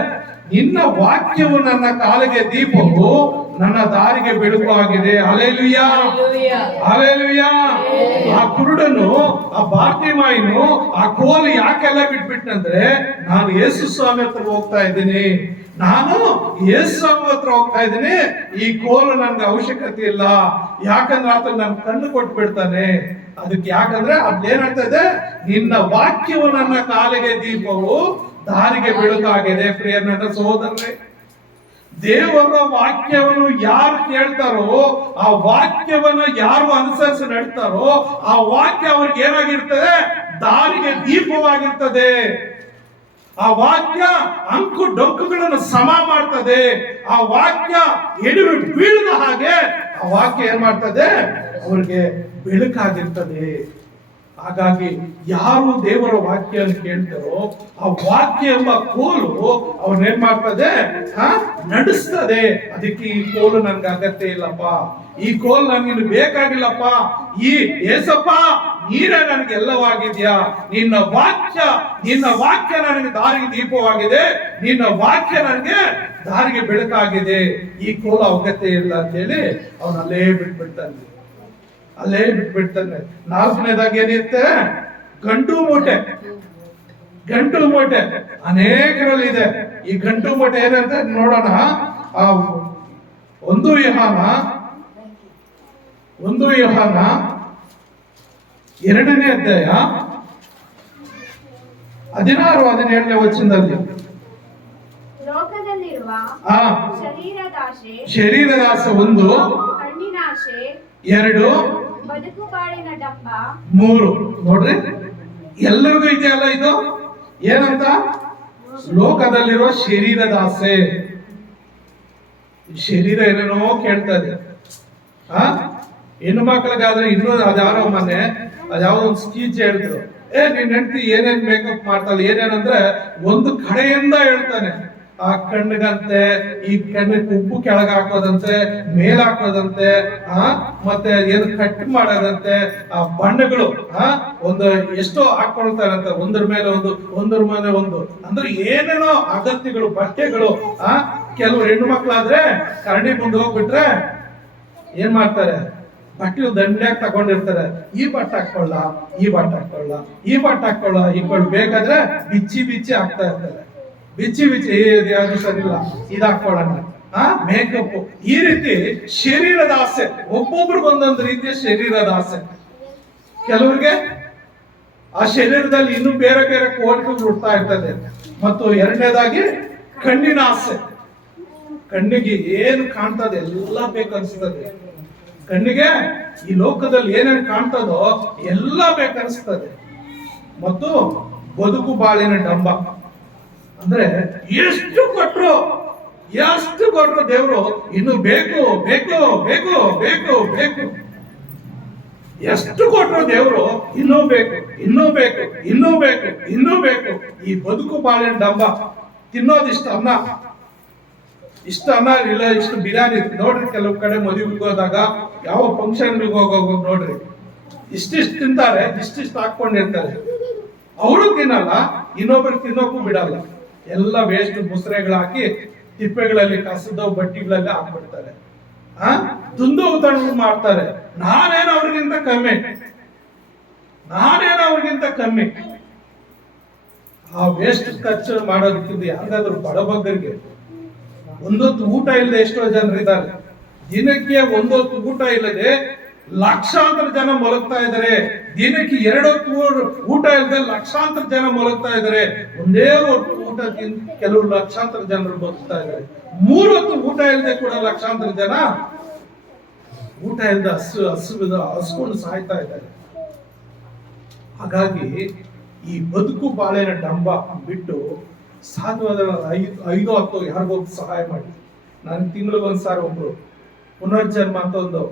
ನಿನ್ನ ವಾಕ್ಯವು ನನ್ನ ಕಾಲಿಗೆ ದೀಪವು, ನನ್ನ ದಾರಿಗೆ ಬೆಳಕು ಆಗಿದೆ. Hallelujah, hallelujah. ಆ ಕುರುಡನು, ಆ ಬಾರ್ತಿಮಾಯನು ಆ ಕೋಲು ಯಾಕೆಲ್ಲ ಬಿಟ್ಬಿಟ್ನಂದ್ರೆ, ನಾನು ಯೇಸು ಸ್ವಾಮಿ ಹತ್ರ ಹೋಗ್ತಾ ಇದ್ದೀನಿ, ನಾನು ಯೇಸು ಸ್ವಾಮಿ ಹತ್ರ ಹೋಗ್ತಾ ಇದ್ದೀನಿ, ಈ ಕೋಲು ನನ್ಗೆ ಅವಶ್ಯಕತೆ ಇಲ್ಲ. ಯಾಕಂದ್ರೆ ಆತ ನನ್ ಕಣ್ಣು ಕೊಟ್ಟು ಬಿಡ್ತಾನೆ. ಅದಕ್ಕೆ ಯಾಕಂದ್ರೆ ಅದೇನಾಗ್ತಾ ಇದೆ, ನಿನ್ನ ವಾಕ್ಯವು ನನ್ನ ಕಾಲಿಗೆ ದೀಪವು, ದಾರಿಗೆ ಬೆಳಕಾಗಿದೆ. ಪ್ರಿಯ ನನ್ನ ಸಹೋದರರೇ, ದೇವರ ವಾಕ್ಯವನ್ನು ಯಾರು ಕೇಳ್ತಾರೋ, ಆ ವಾಕ್ಯವನ್ನು ಯಾರು ಅನುಸರಿಸಿ ನಡ್ತಾರೋ, ಆ ವಾಕ್ಯ ಅವ್ರಿಗೆ ಏನಾಗಿರ್ತದೆ? ದಾರಿಗೆ ದೀಪವಾಗಿರ್ತದೆ. ಆ ವಾಕ್ಯ ಅಂಕು ಡೊಂಕುಗಳನ್ನು ಸಮ ಮಾಡ್ತದೆ. ಆ ವಾಕ್ಯ ಎಡವಿ ಬೀಳದ ಹಾಗೆ ಆ ವಾಕ್ಯ ಏನ್ ಮಾಡ್ತದೆ? ಅವ್ರಿಗೆ ಬೆಳಕಾಗಿರ್ತದೆ. ಹಾಗಾಗಿ ಯಾರು ದೇವರ ವಾಕ್ಯವನ್ನು ಕೇಳ್ತಾರೋ, ಆ ವಾಕ್ಯ ಎಂಬ ಕೋಲು ಅವ್ರನ್ನೇನ್ ಮಾಡ್ತದೆ? ನಡೆಸ್ತದೆ. ಅದಕ್ಕೆ ಈ ಕೋಲು ನನ್ಗೆ ಅಗತ್ಯ ಇಲ್ಲಪ್ಪ, ಈ ಕೋಲು ನನ್ಗೆ ಬೇಕಾಗಿಲ್ಲಪ್ಪ, ಈ ಏಸಪ್ಪ ನೀರೇ ನನಗೆ ಎಲ್ಲವಾಗಿದ್ಯಾ, ನಿನ್ನ ವಾಕ್ಯ ನನಗೆ ದಾರಿಗೆ ದೀಪವಾಗಿದೆ, ನಿನ್ನ ವಾಕ್ಯ ನನಗೆ ದಾರಿಗೆ ಬೆಳಕಾಗಿದೆ, ಈ ಕೋಲು ಅಗತ್ಯ ಇಲ್ಲ ಅಂತ ಹೇಳಿ ಅವನಲ್ಲೇ ಬಿಟ್ಬಿಡ್ತಾನೆ. 4ನೇದಾಗಿ ಏನಿರುತ್ತೆ? ಗಂಟು ಮೂಟೆ. ಗಂಟು ಮೂಟೆ ಅನೇಕರಲ್ಲಿ ಇದೆ. ಈ ಗಂಟು ಮೂಟೆ ಏನಂತ ನೋಡೋಣ. ಆ 1 ಯೋಹಾನ 2ನೇ ಅಧ್ಯಾಯ 16-17ನೇ ವಚನದಲ್ಲಿ, ಲೋಕದಲ್ಲಿರುವ ಶರೀರದಾಸೆ 1, ಕಣ್ಣಿನಾಶೆ 2, ಬದುಕು ಬಾಳಿನ ಡಂಬ 3. ನೋಡ್ರಿ, ಎಲ್ಲರಿಗೂ ಇದೆಯಲ್ಲ ಇದು. ಏನಂತ? ಲೋಕದಲ್ಲಿರುವ ಶರೀರದಾಸೆ. ಶರೀರ ಏನೇನೋ ಕೇಳ್ತದೆ. ಹೆಣ್ಣು ಮಕ್ಕಳಿಗಾದ್ರೆ ಇನ್ನೂ ಅದ್ಯಾರೋ ಮೊನ್ನೆ ಅದ್ಯಾವ್ದೋ ಒಂದು ಸ್ಪೀಚ್ ಹೇಳಿದ್ರು. ನಿನ್ ಹೆಂಡತಿ ಏನೇನ್ ಮೇಕಪ್ ಮಾಡ್ತಾಳೆ, ಏನೇನಂದ್ರೆ ಒಂದು ಕಡೆಯಿಂದ ಹೇಳ್ತಾನೆ. ಆ ಕಣ್ಣಿಗಂತೆ, ಈ ಕಣ್ಣಿಗೆ ಉಪ್ಪು ಕೆಳಗೆ ಹಾಕೋದಂತೆ, ಮೇಲ್ ಹಾಕೋದಂತೆ, ಮತ್ತೆ ಏನು ಕಟ್ ಮಾಡೋದಂತೆ, ಆ ಬಣ್ಣಗಳು ಒಂದು ಎಷ್ಟೋ ಹಾಕೊಳ್ತಾರಂತೆ, ಒಂದ್ರ ಮೇಲೆ ಒಂದು ಅಂದ್ರೆ ಏನೇನೋ ಅಗತ್ಯಗಳು, ಬಟ್ಟೆಗಳು. ಕೆಲವು ಹೆಣ್ಣು ಮಕ್ಕಳಾದ್ರೆ ಕರಡಿ ಮುಂದೆ ಹೋಗ್ಬಿಟ್ರೆ ಏನ್ ಮಾಡ್ತಾರೆ? ಬಟ್ಟೆ ದಂಡ್ಯಾಗಿ ತಗೊಂಡಿರ್ತಾರೆ. ಈ ಬಟ್ಟೆ ಹಾಕೊಳ್ಳ, ಈ ಬಟ್ಟೆ ಹಾಕೊಳ್ಳ, ಈ ಬಟ್ಟೆ ಹಾಕೊಳ್ಳ, ಬೇಕಾದ್ರೆ ಬಿಚ್ಚಿ ಹಾಕ್ತಾ ಇರ್ತಾರೆ. ಬಿಚ್ಚಿ ಯಾವ್ದು ಸರಿ ಇಲ್ಲ, ಇದು ಹಾಕೊಳ್ಳೋಣ, ಮೇಕಪ್. ಈ ರೀತಿ ಶರೀರದ ಆಸೆ, ಒಬ್ಬೊಬ್ರಿಗೊಂದೊಂದು ರೀತಿಯ ಶರೀರದ ಆಸೆ. ಕೆಲವ್ರಿಗೆ ಆ ಶರೀರದಲ್ಲಿ ಇನ್ನೂ ಬೇರೆ ಬೇರೆ ಕೋರಿಕೆಗಳು ಹುಡ್ತಾ ಇರ್ತದೆ. ಮತ್ತು 2ನೇದಾಗಿ ಕಣ್ಣಿನ ಆಸೆ. ಕಣ್ಣಿಗೆ ಏನು ಕಾಣ್ತದೆ ಎಲ್ಲ ಬೇಕನ್ಸ್ತದೆ. ಕಣ್ಣಿಗೆ ಈ ಲೋಕದಲ್ಲಿ ಏನೇನು ಕಾಣ್ತದೋ ಎಲ್ಲ ಬೇಕನ್ಸ್ತದೆ. ಮತ್ತು ಬದುಕು ಬಾಳಿನ ಡಂಬ. ಅಂದ್ರೆ ಎಷ್ಟು ಕೊಟ್ರು ದೇವರು ಇನ್ನು ಬೇಕು ಬೇಕು ಬೇಕು ಬೇಕು ಬೇಕು. ಎಷ್ಟು ಕೊಟ್ರು ದೇವರು ಇನ್ನೂ ಬೇಕು, ಇನ್ನೂ ಬೇಕು, ಇನ್ನೂ ಬೇಕು, ಇನ್ನೂ ಬೇಕು. ಈ ಬದುಕು ಬಾಳಿನ ಡಂಬ. ತಿನ್ನೋದಿಷ್ಟು ಅನ್ನ, ಇಷ್ಟು ಅನ್ನ ಇಲ್ಲ, ಇಷ್ಟು ಬಿರಿಯಾನಿ. ನೋಡ್ರಿ, ಕೆಲವು ಕಡೆ ಮದುವೆಗೆ ಹೋದಾಗ, ಯಾವ ಫಂಕ್ಷನ್ಗಳಿಗೆ ಹೋಗೋಗ ನೋಡ್ರಿ, ಇಷ್ಟಿಷ್ಟು ತಿಂತಾರೆ, ಇಷ್ಟಿಷ್ಟು ಹಾಕೊಂಡಿರ್ತಾರೆ. ಅವರು ತಿನ್ನಲ್ಲ, ಇನ್ನೊಬ್ರಿಗೆ ತಿನ್ನೋಕ್ಕೂ ಬಿಡಲ್ಲ. ಎಲ್ಲ ವೇಸ್ಟ್ ಮುಸ್ರೆಗಳು ಹಾಕಿ ತಿಪ್ಪೆಗಳಲ್ಲಿ, ಕಸದ ಬಟ್ಟಿಗಳಲ್ಲಿ ಹಾಕ್ಬಿಡ್ತಾರೆ. ದುಂದು ಉತಣ ಮಾಡ್ತಾರೆ. ನಾನೇನು ಅವ್ರಿಗಿಂತ ಕಮ್ಮಿ. ಆ ವೇಸ್ಟ್ ಖರ್ಚು ಮಾಡೋದಕ್ಕಿಂತ ಯಾರಿಗಾದ್ರೂ ಬಡಬಗ್ಗರಿಗೆ ಒಂದೊತ್ತು ಊಟ ಇಲ್ಲದೆ ಎಷ್ಟೋ ಜನರು ಇದ್ದಾರೆ. ದಿನಕ್ಕೆ ಒಂದೊತ್ತು ಊಟ ಇಲ್ಲದೆ ಲಕ್ಷಾಂತರ ಜನ ಮಲಗ್ತಾ ಇದ್ದಾರೆ. ದಿನಕ್ಕೆ 2 ಹೊತ್ತು ಊಟ ಇಲ್ಲದೆ ಲಕ್ಷಾಂತರ ಜನ ಮಲಗ್ತಾ ಇದ್ದಾರೆ. ಒಂದೇ ಹೊತ್ತು ಊಟ ತಿಂದು ಕೆಲವರು ಲಕ್ಷಾಂತರ ಜನರು ಬದುಕ್ತಾ ಇದ್ದಾರೆ. 3 ಹೊತ್ತು ಊಟ ಇಲ್ಲದೆ ಕೂಡ ಲಕ್ಷಾಂತರ ಜನ ಊಟ ಇಲ್ಲದೆ ಹಸ್ಕೊಂಡು ಸಾಯ್ತಾ ಇದ್ದಾರೆ. ಹಾಗಾಗಿ ಈ ಬದುಕು ಬಾಳೆನ ಡಂಬ ಬಿಟ್ಟು ಸಾಧ್ಯವಾದ 5-10 ಯಾರಿಗೋಗಿ ಸಹಾಯ ಮಾಡಿ. ನಾನು ತಿಂಗಳಿಗೊಂದ್ಸಾರಿ ಒಬ್ರು ಪುನರ್ಜನ್ಮ ಅಂತ ಒಂದು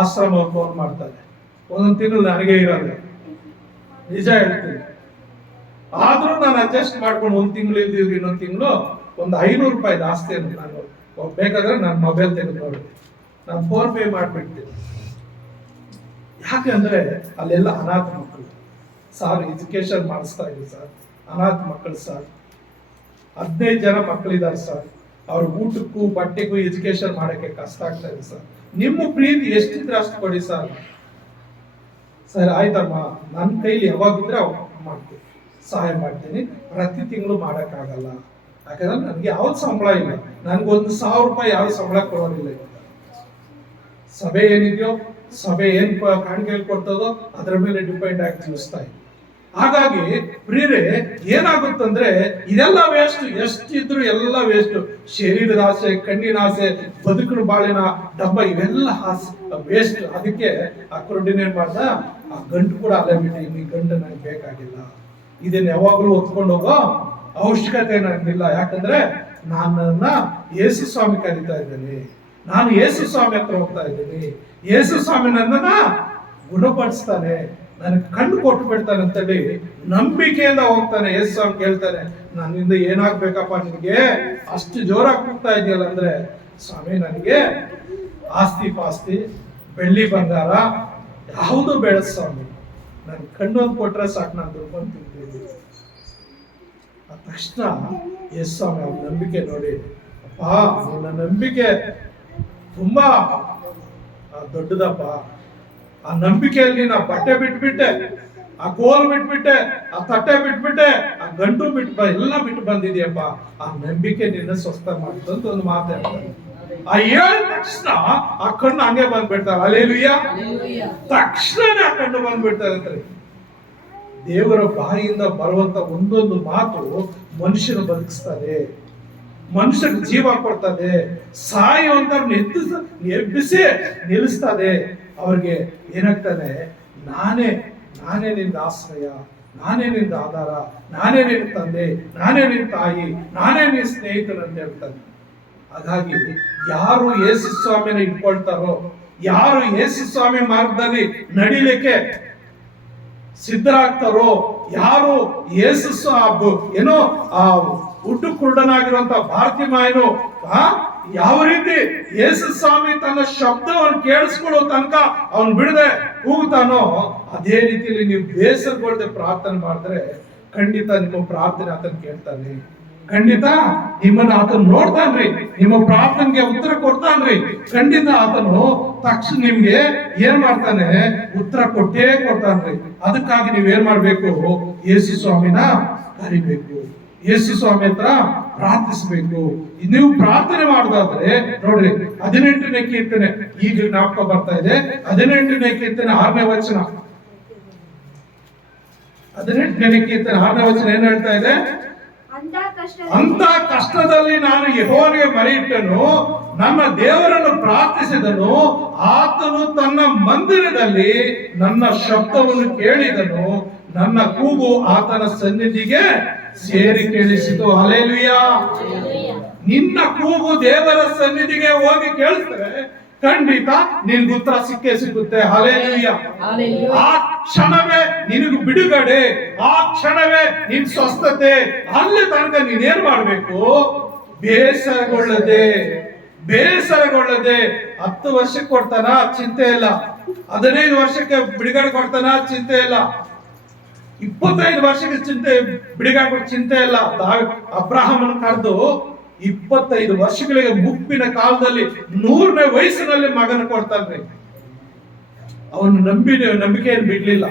ಆಶ್ರಮ ಫೋನ್ ಮಾಡ್ತಾರೆ. ಒಂದೊಂದು ತಿಂಗಳು ನನಗೆ ಇರೋದು, ನಿಜ ಹೇಳ್ತೀನಿ. ಆದ್ರೂ ನಾನು ಅಡ್ಜಸ್ಟ್ ಮಾಡ್ಕೊಂಡು 1 ತಿಂಗಳು ಇಲ್ದಿದ್ರು ಇನ್ನೊಂದು ತಿಂಗಳು ಒಂದು 500 ರೂಪಾಯಿ ಜಾಸ್ತಿ ಅಂತ ನಾನು ಬೇಕಾದ್ರೆ ನನ್ನ ಮೊಬೈಲ್ ತೆಗೆದು ನೋಡಿ ನಾನು ಫೋನ್ ಪೇ ಮಾಡ್ಬಿಡ್ತೀನಿ. ಯಾಕಂದ್ರೆ ಅಲ್ಲೆಲ್ಲ ಅನಾಥ ಮಕ್ಕಳು ಸರ್, ಎಜುಕೇಶನ್ ಮಾಡಿಸ್ತಾ ಇದ್ದೀವಿ ಸರ್, ಅನಾಥ ಮಕ್ಕಳು ಸರ್, 15 ಜನ ಮಕ್ಕಳಿದ್ದಾರೆ ಸರ್, ಅವ್ರ ಊಟಕ್ಕೂ ಬಟ್ಟೆಗೂ ಎಜುಕೇಶನ್ ಮಾಡಕ್ಕೆ ಕಷ್ಟ ಆಗ್ತಾ ಇದೆ ಸರ್, ನಿಮ್ಮ ಪ್ರೀತಿ ಎಷ್ಟಿದ್ರೆ ಅಷ್ಟು ಕೊಡಿ ಸರ್. ಸರ್ ಆಯ್ತಮ್ಮ, ನನ್ನ ಕೈಲಿ ಯಾವಾಗಿದ್ರೆ ಮಾಡ್ತೀನಿ, ಸಹಾಯ ಮಾಡ್ತೀನಿ. ಪ್ರತಿ ತಿಂಗಳು ಮಾಡೋಕ್ಕಾಗಲ್ಲ, ಯಾಕಂದ್ರೆ ನನಗೆ ಯಾವ್ದು ಸಂಬಳ ಇಲ್ಲ, ನನ್ಗೊಂದು 1000 ರೂಪಾಯಿ ಯಾವ ಸಂಬಳ ಕೊಡೋದಿಲ್ಲ. ಸಭೆ ಏನಿದೆಯೋ, ಸಭೆ ಏನ್ ಕಾಣಿಕೆ ಕೊಡ್ತದೋ ಅದ್ರ ಮೇಲೆ ಡಿಪೆಂಡ್ ಆಗಿ ತಿಳಿಸ್ತಾ ಇದೆ. ಹಾಗಾಗಿ ಪ್ರಿಯರೇ, ಏನಾಗುತ್ತಂದ್ರೆ ಇದೆಲ್ಲ ವೇಸ್ಟ್, ಎಷ್ಟಿದ್ರು ಎಲ್ಲ ವೇಸ್ಟ್. ಶರೀರದ ಆಸೆ, ಕಣ್ಣಿನ ಆಸೆ, ಬದುಕಿನ ಬಾಳಿನ ಡಬ್ಬ, ಇವೆಲ್ಲ ವೇಸ್ಟ್. ಅದಕ್ಕೆ ಆ ಕುರುಡಿನ ಏನ್ ಮಾಡ್ದ, ಆ ಗಂಟು ಕೂಡ ಅಲ್ಲೇ ಬಿಟ್ಟು, ಈ ಗಂಟು ನನಗೆ ಬೇಕಾಗಿಲ್ಲ, ಇದನ್ನ ಯಾವಾಗ್ಲೂ ಹೊತ್ಕೊಂಡು ಹೋಗೋ ಅವಶ್ಯಕತೆ ನನಗಿಲ್ಲ. ಯಾಕಂದ್ರೆ ನನ್ನನ್ನ ಯೇಸು ಸ್ವಾಮಿ ಕರೀತಾ ಇದ್ದೇನೆ, ನಾನು ಯೇಸು ಸ್ವಾಮಿ ಹತ್ರ ಹೋಗ್ತಾ ಇದ್ದೀನಿ, ಯೇಸು ಸ್ವಾಮಿ ನನ್ನನ್ನ ಗುಣಪಡಿಸ್ತಾನೆ, ನನಗೆ ಕಣ್ಣು ಕೊಟ್ಟು ಬಿಡ್ತಾನೆ ಅಂತೇಳಿ ನಂಬಿಕೆಯಿಂದ ಹೋಗ್ತಾನೆ. ಯೇಸು ಸ್ವಾಮಿ ಕೇಳ್ತಾನೆ, ನನ್ನಿಂದ ಏನಾಗ್ಬೇಕಪ್ಪ ನಿನಗೆ, ಅಷ್ಟು ಜೋರಾಗಿ ಕೂಗ್ತಾ ಇದೆಯಲ್ಲ ಅಂದ್ರೆ, ಸ್ವಾಮಿ ನನಗೆ ಆಸ್ತಿ ಪಾಸ್ತಿ ಬೆಳ್ಳಿ ಬಂಗಾರ ಯಾವುದು ಬೇಡ ಸ್ವಾಮಿ, ನನ್ ಕಣ್ಣು ಒಂದು ಕೊಟ್ರೆ ಸಾಕು, ನಾನು ದುಡ್ಕೊಂಡು ತಿಂತೀನಿ. ಆ ತಕ್ಷಣ ಯೇಸು ಸ್ವಾಮಿ ಅವ್ರ ನಂಬಿಕೆ ನೋಡಿ, ಅಪ್ಪ ನಿನ್ನ ನಂಬಿಕೆ ತುಂಬಾ ದೊಡ್ಡದಪ್ಪ, ಆ ನಂಬಿಕೆಯಲ್ಲಿ ನಾ ಬಟ್ಟೆ ಬಿಟ್ಬಿಟ್ಟೆ, ಆ ಕೋಲ್ ಬಿಟ್ಬಿಟ್ಟೆ, ಆ ತಟ್ಟೆ ಬಿಟ್ಬಿಟ್ಟೆ, ಆ ಗಂಟು ಬಿಟ್ಟು ಎಲ್ಲ ಬಿಟ್ಟು ಬಂದಿದ್ಯಪ್ಪ, ಆ ನಂಬಿಕೆ ನಿನ್ನ ಸ್ವಸ್ಥ ಮಾಡ್ತು ಅಂತ ಒಂದು ಮಾತಾಡ್ತಾರೆ. ಆ ಹೇಳಿದ ತಕ್ಷಣ ಆ ಕಣ್ಣು ಹಂಗೆ ಬಂದ್ಬಿಡ್ತಾರೆ. ಅಲ್ಲೇಲುಯ್ಯ, ತಕ್ಷಣನೇ ಆ ಕಣ್ಣು ಬಂದ್ಬಿಡ್ತಾರೆ. ದೇವರ ಬಾಯಿಯಿಂದ ಬರುವಂತ ಒಂದೊಂದು ಮಾತು ಮನುಷ್ಯನ ಬದುಕಿಸ್ತದೆ, ಮನುಷ್ಯನ ಜೀವ ಕೊಡ್ತದೆ, ಸಾಯುವಂತವ್ರನ್ನ ಎಬ್ಬಿಸಿ ನಿಲ್ಲಿಸ್ತದೆ. ಅವ್ರಿಗೆ ಏನಾಗ್ತಾನೆ, ನಾನೇ ನಿನ್ನ ಆಶ್ರಯ, ನಾನೇ ನಿನ್ನ ಆಧಾರ, ನಾನೇ ನಿನ್ನ ತಂದೆ, ನಾನೇ ನಿನ್ನ ತಾಯಿ, ನಾನೇ ನಿನ್ನ ಸ್ನೇಹಿತರು ಅಂತ ಹೇಳ್ತಾನೆ. ಹಾಗಾಗಿ ಯಾರು ಯೇಸು ಸ್ವಾಮಿನ ಇಟ್ಕೊಳ್ತಾರೋ, ಯಾರು ಯೇಸು ಸ್ವಾಮಿ ಮಾರ್ಗದಲ್ಲಿ ನಡಿಲಿಕ್ಕೆ ಸಿದ್ಧರಾಗ್ತಾರೋ, ಯಾರು ಯೇಸು ಏನೋ ಆ ಹುಟ್ಟು ಕುರುಡನಾಗಿರುವಂತ ಭಾರತೀಮಾಯನು ಯಾವ ರೀತಿ ಯೇಸು ಸ್ವಾಮಿ ತನ್ನ ಶಬ್ದವನ್ನು ಕೇಳಿಸ್ಕೊಳ್ಳೋ ತನಕ ಅವನು ಬಿಡದೆ ಕೂಗ್ತಾನೋ, ಅದೇ ರೀತಿಯಲ್ಲಿ ನೀವು ಬೇಸರಗೊಳ್ಳದೆ ಪ್ರಾರ್ಥನೆ ಮಾಡಿದ್ರೆ ಖಂಡಿತ ನಿಮ್ಮ ಪ್ರಾರ್ಥನೆ ಆತನ ಕೇಳ್ತಾನೆ, ಖಂಡಿತ ನಿಮ್ಮನ್ನ ಆತನ ನೋಡ್ತಾನ್ರಿ, ನಿಮ್ಮ ಪ್ರಾರ್ಥನೆಗೆ ಉತ್ತರ ಕೊಡ್ತಾನ್ರಿ. ಖಂಡಿತ ಆತನು ತಕ್ಷಣ ನಿಮ್ಗೆ ಏನ್ ಮಾಡ್ತಾನೆ, ಉತ್ತರ ಕೊಟ್ಟೇ ಕೊಡ್ತಾನ್ರಿ. ಅದಕ್ಕಾಗಿ ನೀವೇನ್ ಮಾಡ್ಬೇಕು, ಯೇಸು ಸ್ವಾಮಿನ ಕರಿಬೇಕು, ಯೇಸು ಸ್ವಾಮಿ ಹತ್ರ ಪ್ರಾರ್ಥಿಸಬೇಕು. ನೀವು ಪ್ರಾರ್ಥನೆ ಮಾಡೋದಾದ್ರೆ ನೋಡ್ರಿ, 18ನೇ ಕೀರ್ತನೆ ಈಗ ಜ್ಞಾಪಕ ಬರ್ತಾ ಇದೆ. 18ನೇ ಕೀರ್ತನೆ 6ನೇ ವಚನ, 18ನೇ ಕೀರ್ತನೆ 6ನೇ ವಚನ ಏನ್ ಹೇಳ್ತಾ ಇದೆ, ಅಂತ ಕಷ್ಟದಲ್ಲಿ ನಾನು ಯೆಹೋವನಿಗೆ ಮೊರೆಯಿಟ್ಟನು, ನನ್ನ ದೇವರನ್ನು ಪ್ರಾರ್ಥಿಸಿದನು, ಆತನು ತನ್ನ ಮಂದಿರದಲ್ಲಿ ನನ್ನ ಶಬ್ದವನ್ನು ಕೇಳಿದನು, ನನ್ನ ಕೂಗು ಆತನ ಸನ್ನಿಧಿಗೆ ಸೇರಿ ಕೇಳಿಸಿತು. ಹಲ್ಲೆಲೂಯಾ. ನಿನ್ನ ಕೂಗು ದೇವರ ಸನ್ನಿಧಿಗೆ ಹೋಗಿ ಕೇಳಿಸ್ತರೆ, ಖಂಡಿತ ನಿನ್ಗೆ ಉತ್ತರ ಸಿಕ್ಕೇ ಸಿಗುತ್ತೆ. ಹಲ್ಲೆಲೂಯಾ. ಆ ಕ್ಷಣವೇ ನಿನಗೆ ಬಿಡುಗಡೆ, ಆ ಕ್ಷಣವೇ ನಿನ್ ಸ್ವಸ್ಥತೆ. ಅಲ್ಲಿ ತನಕ ನೀನೇನ್ ಮಾಡ್ಬೇಕು, ಬೇಸರಗೊಳ್ಳದೆ 10 ವರ್ಷಕ್ಕೆ ಕೊಡ್ತಾನ ಚಿಂತೆ ಇಲ್ಲ, 15 ವರ್ಷಕ್ಕೆ ಬಿಡುಗಡೆ ಕೊಡ್ತಾನ ಚಿಂತೆ ಇಲ್ಲ, 25 ವರ್ಷಕ್ಕೆ ಬಿಡುಗಡೆ ಚಿಂತೆ ಇಲ್ಲ. ಅಬ್ರಹಾಮನ ಕರೆದು 25 ವರ್ಷಗಳಿಗೆ ಮುಪ್ಪಿನ ಕಾಲದಲ್ಲಿ 100ನೇ ವಯಸ್ಸಿನಲ್ಲಿ ಮಗನ ಕೊಡ್ತಾನ್ರಿ. ಅವನು ನಂಬಿಕೆಯನ್ನು ಬಿಡ್ಲಿಲ್ಲ.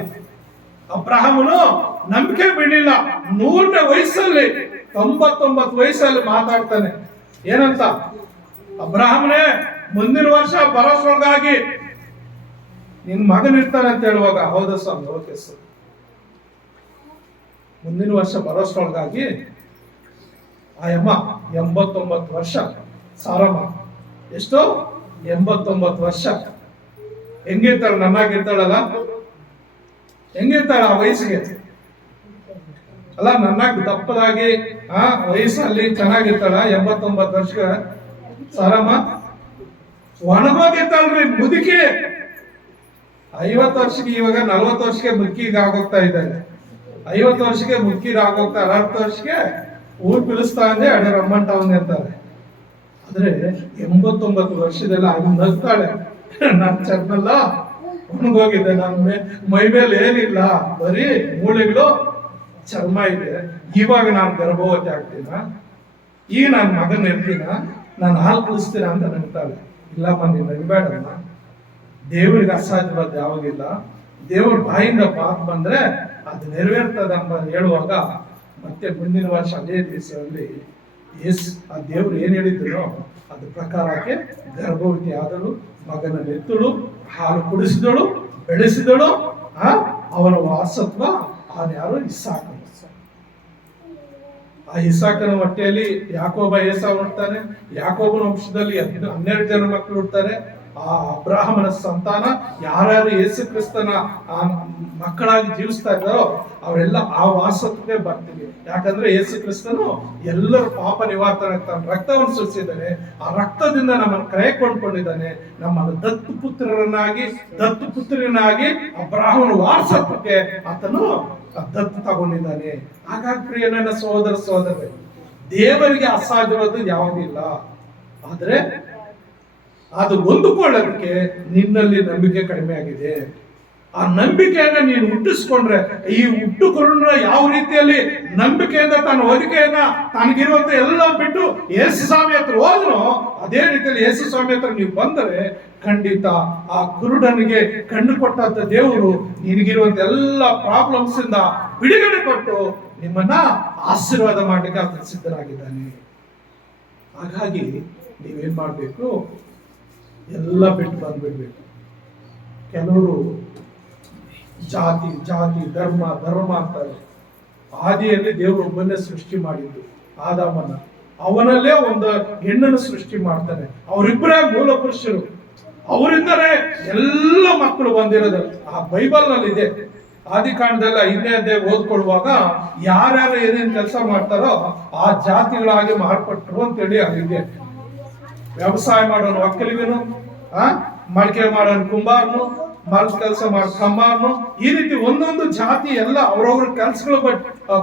ಅಬ್ರಹಾಮನು ನಂಬಿಕೆ ಬಿಡ್ಲಿಲ್ಲ. 100ನೇ ವಯಸ್ಸಲ್ಲಿ 99 ವಯಸ್ಸಲ್ಲಿ ಮಾತಾಡ್ತಾನೆ. ಏನಂತ, ಅಬ್ರಹಾಮನೇ ಮುಂದಿನ ವರ್ಷ ಬರೋಷ್ರೊಳಗಾಗಿ ನಿನ್ ಮಗನ್ ಇರ್ತಾನೆ ಅಂತ ಹೇಳುವಾಗ ಹೌದಾ ಸ್ವಾಮಿ, ಓಕೆ ಸರ್. ಮುಂದಿನ ವರ್ಷ ಬರೋಷ್ರೊಳಗಾಗಿ ಆ ಅಮ್ಮ 89 ವರ್ಷ, ಸಾರಮ್ಮ ಎಷ್ಟು 89 ವರ್ಷ. ಹೆಂಗಿರ್ತಾಳ? ನನ್ನಾಗಿರ್ತಾಳಲ್ಲ, ಹೆಂಗಿರ್ತಾಳ ಆ ವಯಸ್ಸಿಗೆ ಅಲ್ಲ, ನನ್ನಾಗಿ ದಪ್ಪದಾಗಿ ಆ ವಯಸ್ಸಲ್ಲಿ ಚೆನ್ನಾಗಿರ್ತಾಳ. 89 ವರ್ಷ ಸಾರಮ್ಮ ಒಣಗೋಗಿರ್ತಾಳ್ರಿ ಮುದುಕಿ. 50 ವರ್ಷಕ್ಕೆ ಇವಾಗ 40 ವರ್ಷಕ್ಕೆ ಮುದುಕಿಗೆ ಆಗೋಗ್ತಾ ಇದ್ದಾರೆ. 50 ವರ್ಷಕ್ಕೆ ಮುದುಕಿಗೆ ಆಗೋಗ್ತಾ 60 ವರ್ಷಕ್ಕೆ ಊರ್ ಪಿಲಿಸ್ತಾ ಅಂದ್ರೆ ಅಡೆ ರಮ್ಮಂಟ ಅಂತಾರೆ. ಆದ್ರೆ 89 ವರ್ಷದಲ್ಲ ಅವ್ನು ನಗ್ತಾಳೆ, ನನ್ ಚರ್ಮೆಲ್ಲ ಒಣಗೋಗಿದೆ, ನನ್ನ ಮೈ ಮೇಲೆ ಏನಿಲ್ಲ, ಬರೀ ಮೂಳೆಗಳು ಚರ್ಮ ಇದೆ. ಇವಾಗ ನಾನು ಗರ್ಭವತಿ ಆಗ್ತೀನ, ಈಗ ನನ್ನ ಮಗನ್ ಇರ್ತೀನ, ನಾನು ಹಾಲು ಕುಡಿಸ್ತೀನ ಅಂತ ನಗ್ತಾಳೆ. ಇಲ್ಲಮ್ಮ, ನೀನು ನಗಬೇಡಮ್ಮ, ದೇವರಿಗೆ ಅಸಾಧ್ಯವಾದ ಯಾವಾಗಿಲ್ಲ. ದೇವ್ರ ಬಾಯಿಂದ ಮಾತು ಬಂದ್ರೆ ಅದು ನೆರವೇರ್ತದ ಅಂತ ಹೇಳುವಾಗ ಮತ್ತೆ ಮುಂದಿನ ವರ್ಷ ಅದೇ ದಿವಸದಲ್ಲಿ ಆ ದೇವ್ರು ಏನ್ ಹೇಳಿದ್ರು ಅದ್ರ ಪ್ರಕಾರಕ್ಕೆ ಗರ್ಭವತಿ ಆದಳು, ಮಗನ ನೆತ್ತಳು, ಹಾಲು ಕುಡಿಸಿದಳು, ಬೆಳೆಸಿದಳು. ಅವನ ವಾರಸತ್ವ ಯಾರು? ಇಸಾಕ. ಆ ಇಸಾಕನ ಹೊಟ್ಟೆಯಲ್ಲಿ ಯಾಕೋಬ ಏಸಾವ್ ಹುಡ್ತಾನೆ. ಯಾಕೋಬನ ವಂಶದಲ್ಲಿ 12 ಜನ ಮಕ್ಕಳು ಹುಡ್ತಾರೆ. ಆ ಅಬ್ರಾಹಮನ ಸಂತಾನ ಯಾರ್ಯಾರು ಯೇಸು ಕ್ರಿಸ್ತನ ಮಕ್ಕಳಾಗಿ ಜೀವಿಸ್ತಾ ಇದ್ದಾರೋ ಅವರೆಲ್ಲ ಆ ವಾರಸತ್ವಕ್ಕೆ ಬರ್ತೀವಿ. ಯಾಕಂದ್ರೆ ಯೇಸು ಕ್ರಿಸ್ತನು ಎಲ್ಲರ ಪಾಪ ನಿವಾರಣೆ ತನ್ನ ರಕ್ತವನ್ನು ಸುರಿಸಿದ್ದಾನೆ. ಆ ರಕ್ತದಿಂದ ನಮ್ಮನ್ನು ಕರೆ ಕೊಂಡ್ಕೊಂಡಿದ್ದಾನೆ. ನಮ್ಮನ್ನು ದತ್ತು ಪುತ್ರನಾಗಿ ಅಬ್ರಾಹಮನ ವಾರಸತ್ವಕ್ಕೆ ಆತನು ದತ್ತು ತಗೊಂಡಿದ್ದಾನೆ. ಹಾಗಾಗಿ ಪ್ರಿಯ ನನ್ನ ಸಹೋದರರೇ, ದೇವರಿಗೆ ಅಸಾಧ್ಯವಾದ ಯಾವುದಿಲ್ಲ. ಆದ್ರೆ ಅದು ಹೊಂದಿಕೊಳ್ಳೋದಕ್ಕೆ ನಿನ್ನಲ್ಲಿ ನಂಬಿಕೆ ಕಡಿಮೆ ಆಗಿದೆ. ಆ ನಂಬಿಕೆಯನ್ನ ನೀನು ಹುಟ್ಟಿಸ್ಕೊಂಡ್ರೆ, ಈ ಹುಟ್ಟುಕೊಂಡ್ರೆ ಯಾವ ರೀತಿಯಲ್ಲಿ ನಂಬಿಕೆಯಿಂದ ತನ್ನ ಹೊದಿಕೆಯನ್ನ ತನಗಿರುವಂತ ಎಲ್ಲ ಬಿಟ್ಟು ಯೇಸು ಸ್ವಾಮಿ ಹತ್ರ ಹೋದ್ರು, ಅದೇ ರೀತಿಯಲ್ಲಿ ಯೇಸು ಸ್ವಾಮಿ ಹತ್ರ ನೀವು ಬಂದರೆ ಖಂಡಿತ ಆ ಕುರುಡನಿಗೆ ಕಣ್ಣು ಕೊಟ್ಟಂತ ದೇವರು ನಿನಗಿರುವಂತ ಎಲ್ಲ ಪ್ರಾಬ್ಲಮ್ಸ್ ಇಂದ ಬಿಡುಗಡೆ ಕೊಟ್ಟು ನಿಮ್ಮನ್ನ ಆಶೀರ್ವಾದ ಮಾಡಲಿಕ್ಕೆ ಆತ ಸಿದ್ಧರಾಗಿದ್ದಾನೆ. ಹಾಗಾಗಿ ನೀವೇನ್ ಮಾಡ್ಬೇಕು? ಎಲ್ಲ ಬಿಟ್ಟು ಬಂದ್ಬಿಡ್ಬೇಕು. ಕೆಲವರು ಜಾತಿ ಧರ್ಮ ಅಂತಾರೆ. ಆದಿಯಲ್ಲಿ ದೇವರು ಒಬ್ಬನ್ನೇ ಸೃಷ್ಟಿ ಮಾಡಿದ್ದು, ಆದಾಮನ. ಅವನಲ್ಲೇ ಒಂದು ಹೆಣ್ಣನ್ನು ಸೃಷ್ಟಿ ಮಾಡ್ತಾನೆ. ಅವರಿಬ್ಬರೇ ಮೂಲ ಪುರುಷರು. ಅವರಿಂದಲೇ ಎಲ್ಲ ಮಕ್ಕಳು ಬಂದಿರೋದು. ಆ ಬೈಬಲ್ ನಲ್ಲಿ ಇದೆ. ಆದಿಕಾಂಡದಲ್ಲ 5ನೇ ಅಧ್ಯಾಯ ಓದ್ಕೊಳ್ಳುವಾಗ ಯಾರ್ಯಾರು ಏನೇನ್ ಕೆಲಸ ಮಾಡ್ತಾರೋ ಆ ಜಾತಿಗಳಾಗಿ ಮಾರ್ಪಟ್ಟರು ಅಂತೇಳಿ ಅಲ್ಲಿದೆ. ವ್ಯವಸಾಯ ಮಾಡೋನು ಒಕ್ಕಲಿಗನು, ಮಡಿಕೆ ಮಾಡೋನು ಕುಂಬಾರನು, ಮರದ ಕೆಲಸ ಮಾಡೋ ಕಂಬಾರನು, ಈ ರೀತಿ ಒಂದೊಂದು ಜಾತಿ ಎಲ್ಲ ಅವ್ರವ್ರ ಕೆಲಸಗಳ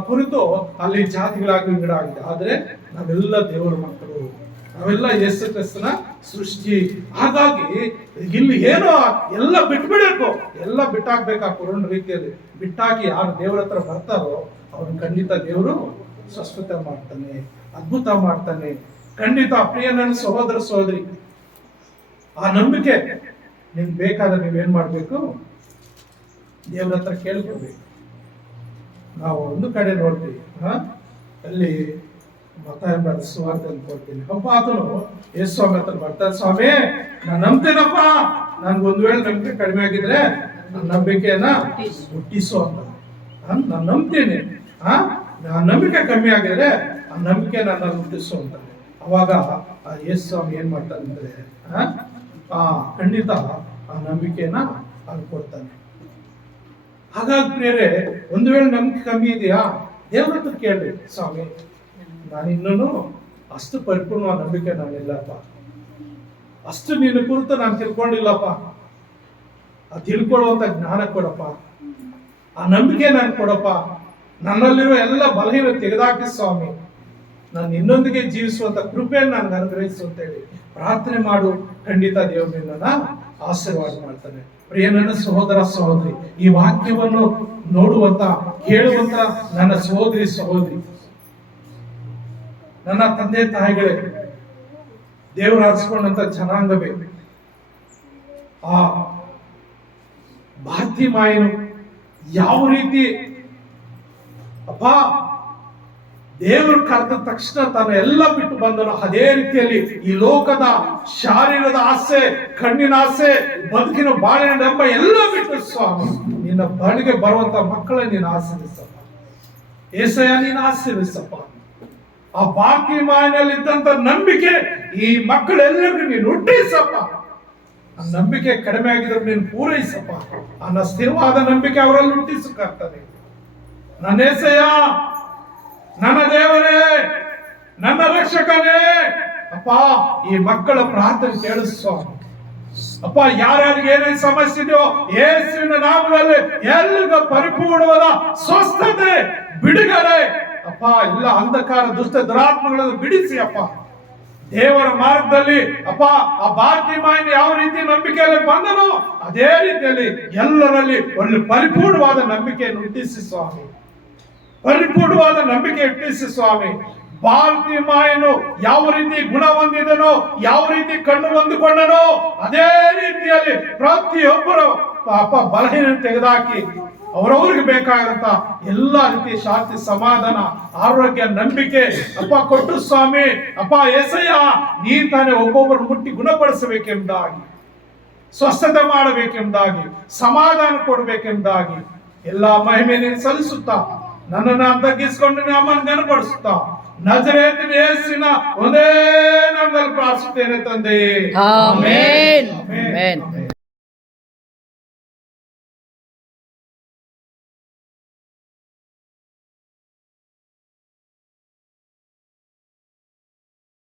ಕುರಿತು ಅಲ್ಲಿ ಜಾತಿಗಳಾಗಿ ವಿಂಗಡ ಆಗಿದೆ. ಆದ್ರೆ ನಾವೆಲ್ಲ ದೇವರ ಮಕ್ಕಳು, ನಾವೆಲ್ಲ ಯೇಸು ಕ್ರಿಸ್ತನ ಸೃಷ್ಟಿ. ಹಾಗಾಗಿ ಇಲ್ಲಿ ಏನೋ ಎಲ್ಲ ಬಿಟ್ಬಿಡಬೇಕು, ಎಲ್ಲ ಬಿಟ್ಟಾಕ್ಬೇಕು. ಆ ಪುರಾಣ ರೀತಿಯಲ್ಲಿ ಬಿಟ್ಟಾಕಿ ಯಾರು ದೇವರ ಹತ್ರ ಬರ್ತಾರೋ ಅವ್ರನ್ನ ಖಂಡಿತ ದೇವರು ಸ್ವಸ್ಥತೆ ಮಾಡ್ತಾನೆ, ಅದ್ಭುತ ಮಾಡ್ತಾನೆ. ಖಂಡಿತ ಪ್ರಿಯ ನನ್ನ ಸಹೋದರ ಸಹೋದರಿ, ಆ ನಂಬಿಕೆ ನಿಮ್ಗೆ ಬೇಕಾದ್ರೆ ನೀವೇನ್ ಮಾಡ್ಬೇಕು? ದೇವ್ರ ಹತ್ರ ಕೇಳ್ಕೊಬೇಕು. ನಾವು ಒಂದು ಕಡೆ ನೋಡ್ತೀವಿ, ಅಲ್ಲಿ ಮತ್ತಾಯ ಸುವಾರ್ತೆ ಅಂತ ಕೊಡ್ತೀನಿ. ಒಬ್ಬ ಆತನು ಯೇಸು ಸ್ವಾಮಿ ಹತ್ರ ಬರ್ತಾನೆ. ಸ್ವಾಮಿ, ನಾನು ನಂಬ್ತೇನಪ್ಪ, ನನ್ಗೆ ಒಂದ್ ವೇಳೆ ನಂಬಿಕೆ ಕಡಿಮೆ ಆಗಿದ್ರೆ ನನ್ನ ನಂಬಿಕೆಯನ್ನ ಹುಟ್ಟಿಸು ಅಂತ. ನಾನು ನಂಬ್ತೀನಿ. ನನ್ನ ನಂಬಿಕೆ ಕಮ್ಮಿ ಆಗಿದ್ರೆ ಆ ನಂಬಿಕೆ ನನ್ನ ಹುಟ್ಟಿಸು ಅಂತ. ಅವಾಗ ಆ ಯೇಸು ಸ್ವಾಮಿ ಏನ್ ಮಾಡ್ತಾನೆ ಅಂದ್ರೆ ಖಂಡಿತ ಆ ನಂಬಿಕೆನ ಅಲ್ಲಿ ಕೊಡ್ತಾನೆ. ಹಾಗಾಗಿ ಪ್ರಿಯರೇ, ಒಂದು ವೇಳೆ ನಂಬಿಕೆ ಕಮ್ಮಿ ಇದೆಯಾ, ದೇವ್ರ ಹತ್ರ ಕೇಳ್ರಿ. ಸ್ವಾಮಿ, ನಾನು ಇನ್ನೂ ಅಷ್ಟು ಪರಿಪೂರ್ಣವಾದ ನಂಬಿಕೆ ನಾನಿಲ್ಲಪ್ಪ, ಅಷ್ಟು ನಿನ್ನ ಕುರಿತು ನಾನು ತಿಳ್ಕೊಂಡಿಲ್ಲಪ್ಪ, ಆ ತಿಳ್ಕೊಳ್ಳುವಂತ ಜ್ಞಾನ ಕೊಡಪ್ಪ, ಆ ನಂಬಿಕೆ ನಾನು ಕೊಡಪ್ಪ, ನನ್ನಲ್ಲಿರೋ ಎಲ್ಲ ಬಲಹೀನ ತೆಗೆದಾಕಿ ಸ್ವಾಮಿ, ನಾನು ಇನ್ನೊಂದಿಗೆ ಜೀವಿಸುವಂತ ಕೃಪೆಯನ್ನು ನನಗೆ ಅನುಗ್ರಹಿಸು ಅಂತೇಳಿ ಪ್ರಾರ್ಥನೆ ಮಾಡು. ಖಂಡಿತ ದೇವರು ನಿನ್ನನ್ನ ಆಶೀರ್ವಾದ ಮಾಡ್ತಾನೆ. ಪ್ರಿಯ ನನ್ನ ಸಹೋದರ ಸಹೋದರಿ, ಈ ವಾಕ್ಯವನ್ನು ನೋಡುವಂತ ಕೇಳುವಂತ ನನ್ನ ಸಹೋದರಿ, ನನ್ನ ತಂದೆ ತಾಯಿಗಳೇ, ದೇವರು ಆರಿಸಿಕೊಂಡಂತ ಜನಾಂಗವೇ, ಆ ಬಾರ್ತಿಮಾಯನು ಯಾವ ರೀತಿ ಅಪ್ಪ ದೇವರು ಕರೆದ ತಕ್ಷಣ ತಾನು ಎಲ್ಲ ಬಿಟ್ಟು ಬಂದನು. ಅದೇ ರೀತಿಯಲ್ಲಿ ಈ ಲೋಕದ ಶಾರೀರದ ಆಸೆ, ಕಣ್ಣಿನ ಆಸೆ, ಬದುಕಿನ ಬಾಳಿನ ನೆಂಬ ಎಲ್ಲ ಬಿಟ್ಟು ಸ್ವಾಮಿ ನಿನ್ನ ಬಳಿಗೆ ಬರುವಂತ ಮಕ್ಕಳ ನೀನು ಆಶೀರ್ವಿಸಪ್ಪ. ಏಸಯ್ಯ ನೀನು ಆಶೀರ್ವಿಸಪ್ಪ. ಆ ಬಾಕಿ ಮಾಯನಲ್ಲಿ ಇದ್ದಂತ ನಂಬಿಕೆ ಈ ಮಕ್ಕಳೆಲ್ಲರಿಗೂ ನೀನು ಹುಟ್ಟಿಸಪ್ಪ. ಆ ನಂಬಿಕೆ ಕಡಿಮೆ ಆಗಿದ್ರೆ ನೀನು ಪೂರೈಸಪ್ಪ. ಆ ಸ್ಥಿರವಾದ ನಂಬಿಕೆ ಅವರಲ್ಲಿ ಹುಟ್ಟಿಸಕ್ಕಾಗ್ತದೆ. ನನ್ನ ಏಸಯ್ಯ, ನನ್ನ ದೇವರೇ, ನನ್ನ ರಕ್ಷಕನೇ, ಅಪ್ಪ ಈ ಮಕ್ಕಳ ಪ್ರಾರ್ಥನೆ ಕೇಳಿಸು. ಅಪ್ಪ ಯಾರ್ಯಾರಿಗೆ ಏನೇನು ಸಮಸ್ಯೆ ಇದೆಯೋ ಯೇಸುವಿನ ನಾಮದಲ್ಲಿ ಎಲ್ಲಿಗೂ ಪರಿಪೂರ್ಣವಾದ ಸ್ವಸ್ಥತೆ, ಬಿಡುಗಡೆ ಅಪ್ಪ. ಇಲ್ಲ ಅಂಧಕಾರ ದುಷ್ಟ ದುರಾತ್ಮಗಳನ್ನು ಬಿಡಿಸಿ ಅಪ್ಪ. ದೇವರ ಮಾರ್ಗದಲ್ಲಿ ಅಪ್ಪ ಆ ಬಾರ್ತಿಮಾಯನ ಯಾವ ರೀತಿ ನಂಬಿಕೆಯಲ್ಲಿ ಬಂದನೋ ಅದೇ ರೀತಿಯಲ್ಲಿ ಎಲ್ಲರಲ್ಲಿ ಒಂದು ಪರಿಪೂರ್ಣವಾದ ನಂಬಿಕೆಯನ್ನು ಹುಟ್ಟಿಸಿ ಸ್ವಾಮಿ. ಪರಿಪೂರ್ಣವಾದ ನಂಬಿಕೆ ಹುಟ್ಟಿಸಿ ಸ್ವಾಮಿ. ಬಾರ್ತಿಮಾಯನು ಯಾವ ರೀತಿ ಗುಣ ಹೊಂದಿದನೋ, ಯಾವ ರೀತಿ ಕಣ್ಣು ಹೊಂದಿಕೊಂಡನೋ ಅದೇ ರೀತಿಯಲ್ಲಿ ಪ್ರತಿಯೊಬ್ಬರು ಪಾಪ ಬಲಹೀನ ತೆಗೆದುಹಾಕಿ ಅವರವ್ರಿಗೆ ಬೇಕಾಗಿರಂತ ಎಲ್ಲ ರೀತಿ ಶಾಂತಿ, ಸಮಾಧಾನ, ಆರೋಗ್ಯ, ನಂಬಿಕೆ ಅಪ್ಪ ಕೊಟ್ಟು ಸ್ವಾಮಿ. ಅಪ್ಪ ಏಸಯ್ಯ ನೀ ತಾನೇ ಒಬ್ಬೊಬ್ಬರು ಮುಟ್ಟಿ ಗುಣಪಡಿಸಬೇಕೆಂಬುದಾಗಿ, ಸ್ವಸ್ಥತೆ ಮಾಡಬೇಕೆಂಬುದಾಗಿ, ಸಮಾಧಾನ ಕೊಡಬೇಕೆಂಬುದಾಗಿ ಎಲ್ಲ ಮಹಿಮೆ ನೀನು ಸಲ್ಲಿಸುತ್ತಾ ನನ್ನನ್ನು ತಗ್ಗಿಸಿಕೊಂಡು ನಾಮನ್ನು ಘನಪಡಿಸುತ್ತಾ ನಜರೇತಿನ ಯೇಸುವಿನ ಒಂದೇ ನಾಮದಲ್ಲಿ ಪ್ರಾರ್ಥಿಸುತ್ತೇನೆ ತಂದೆ. ಆಮೆನ್. ಆಮೆನ್. ಆಮೆನ್.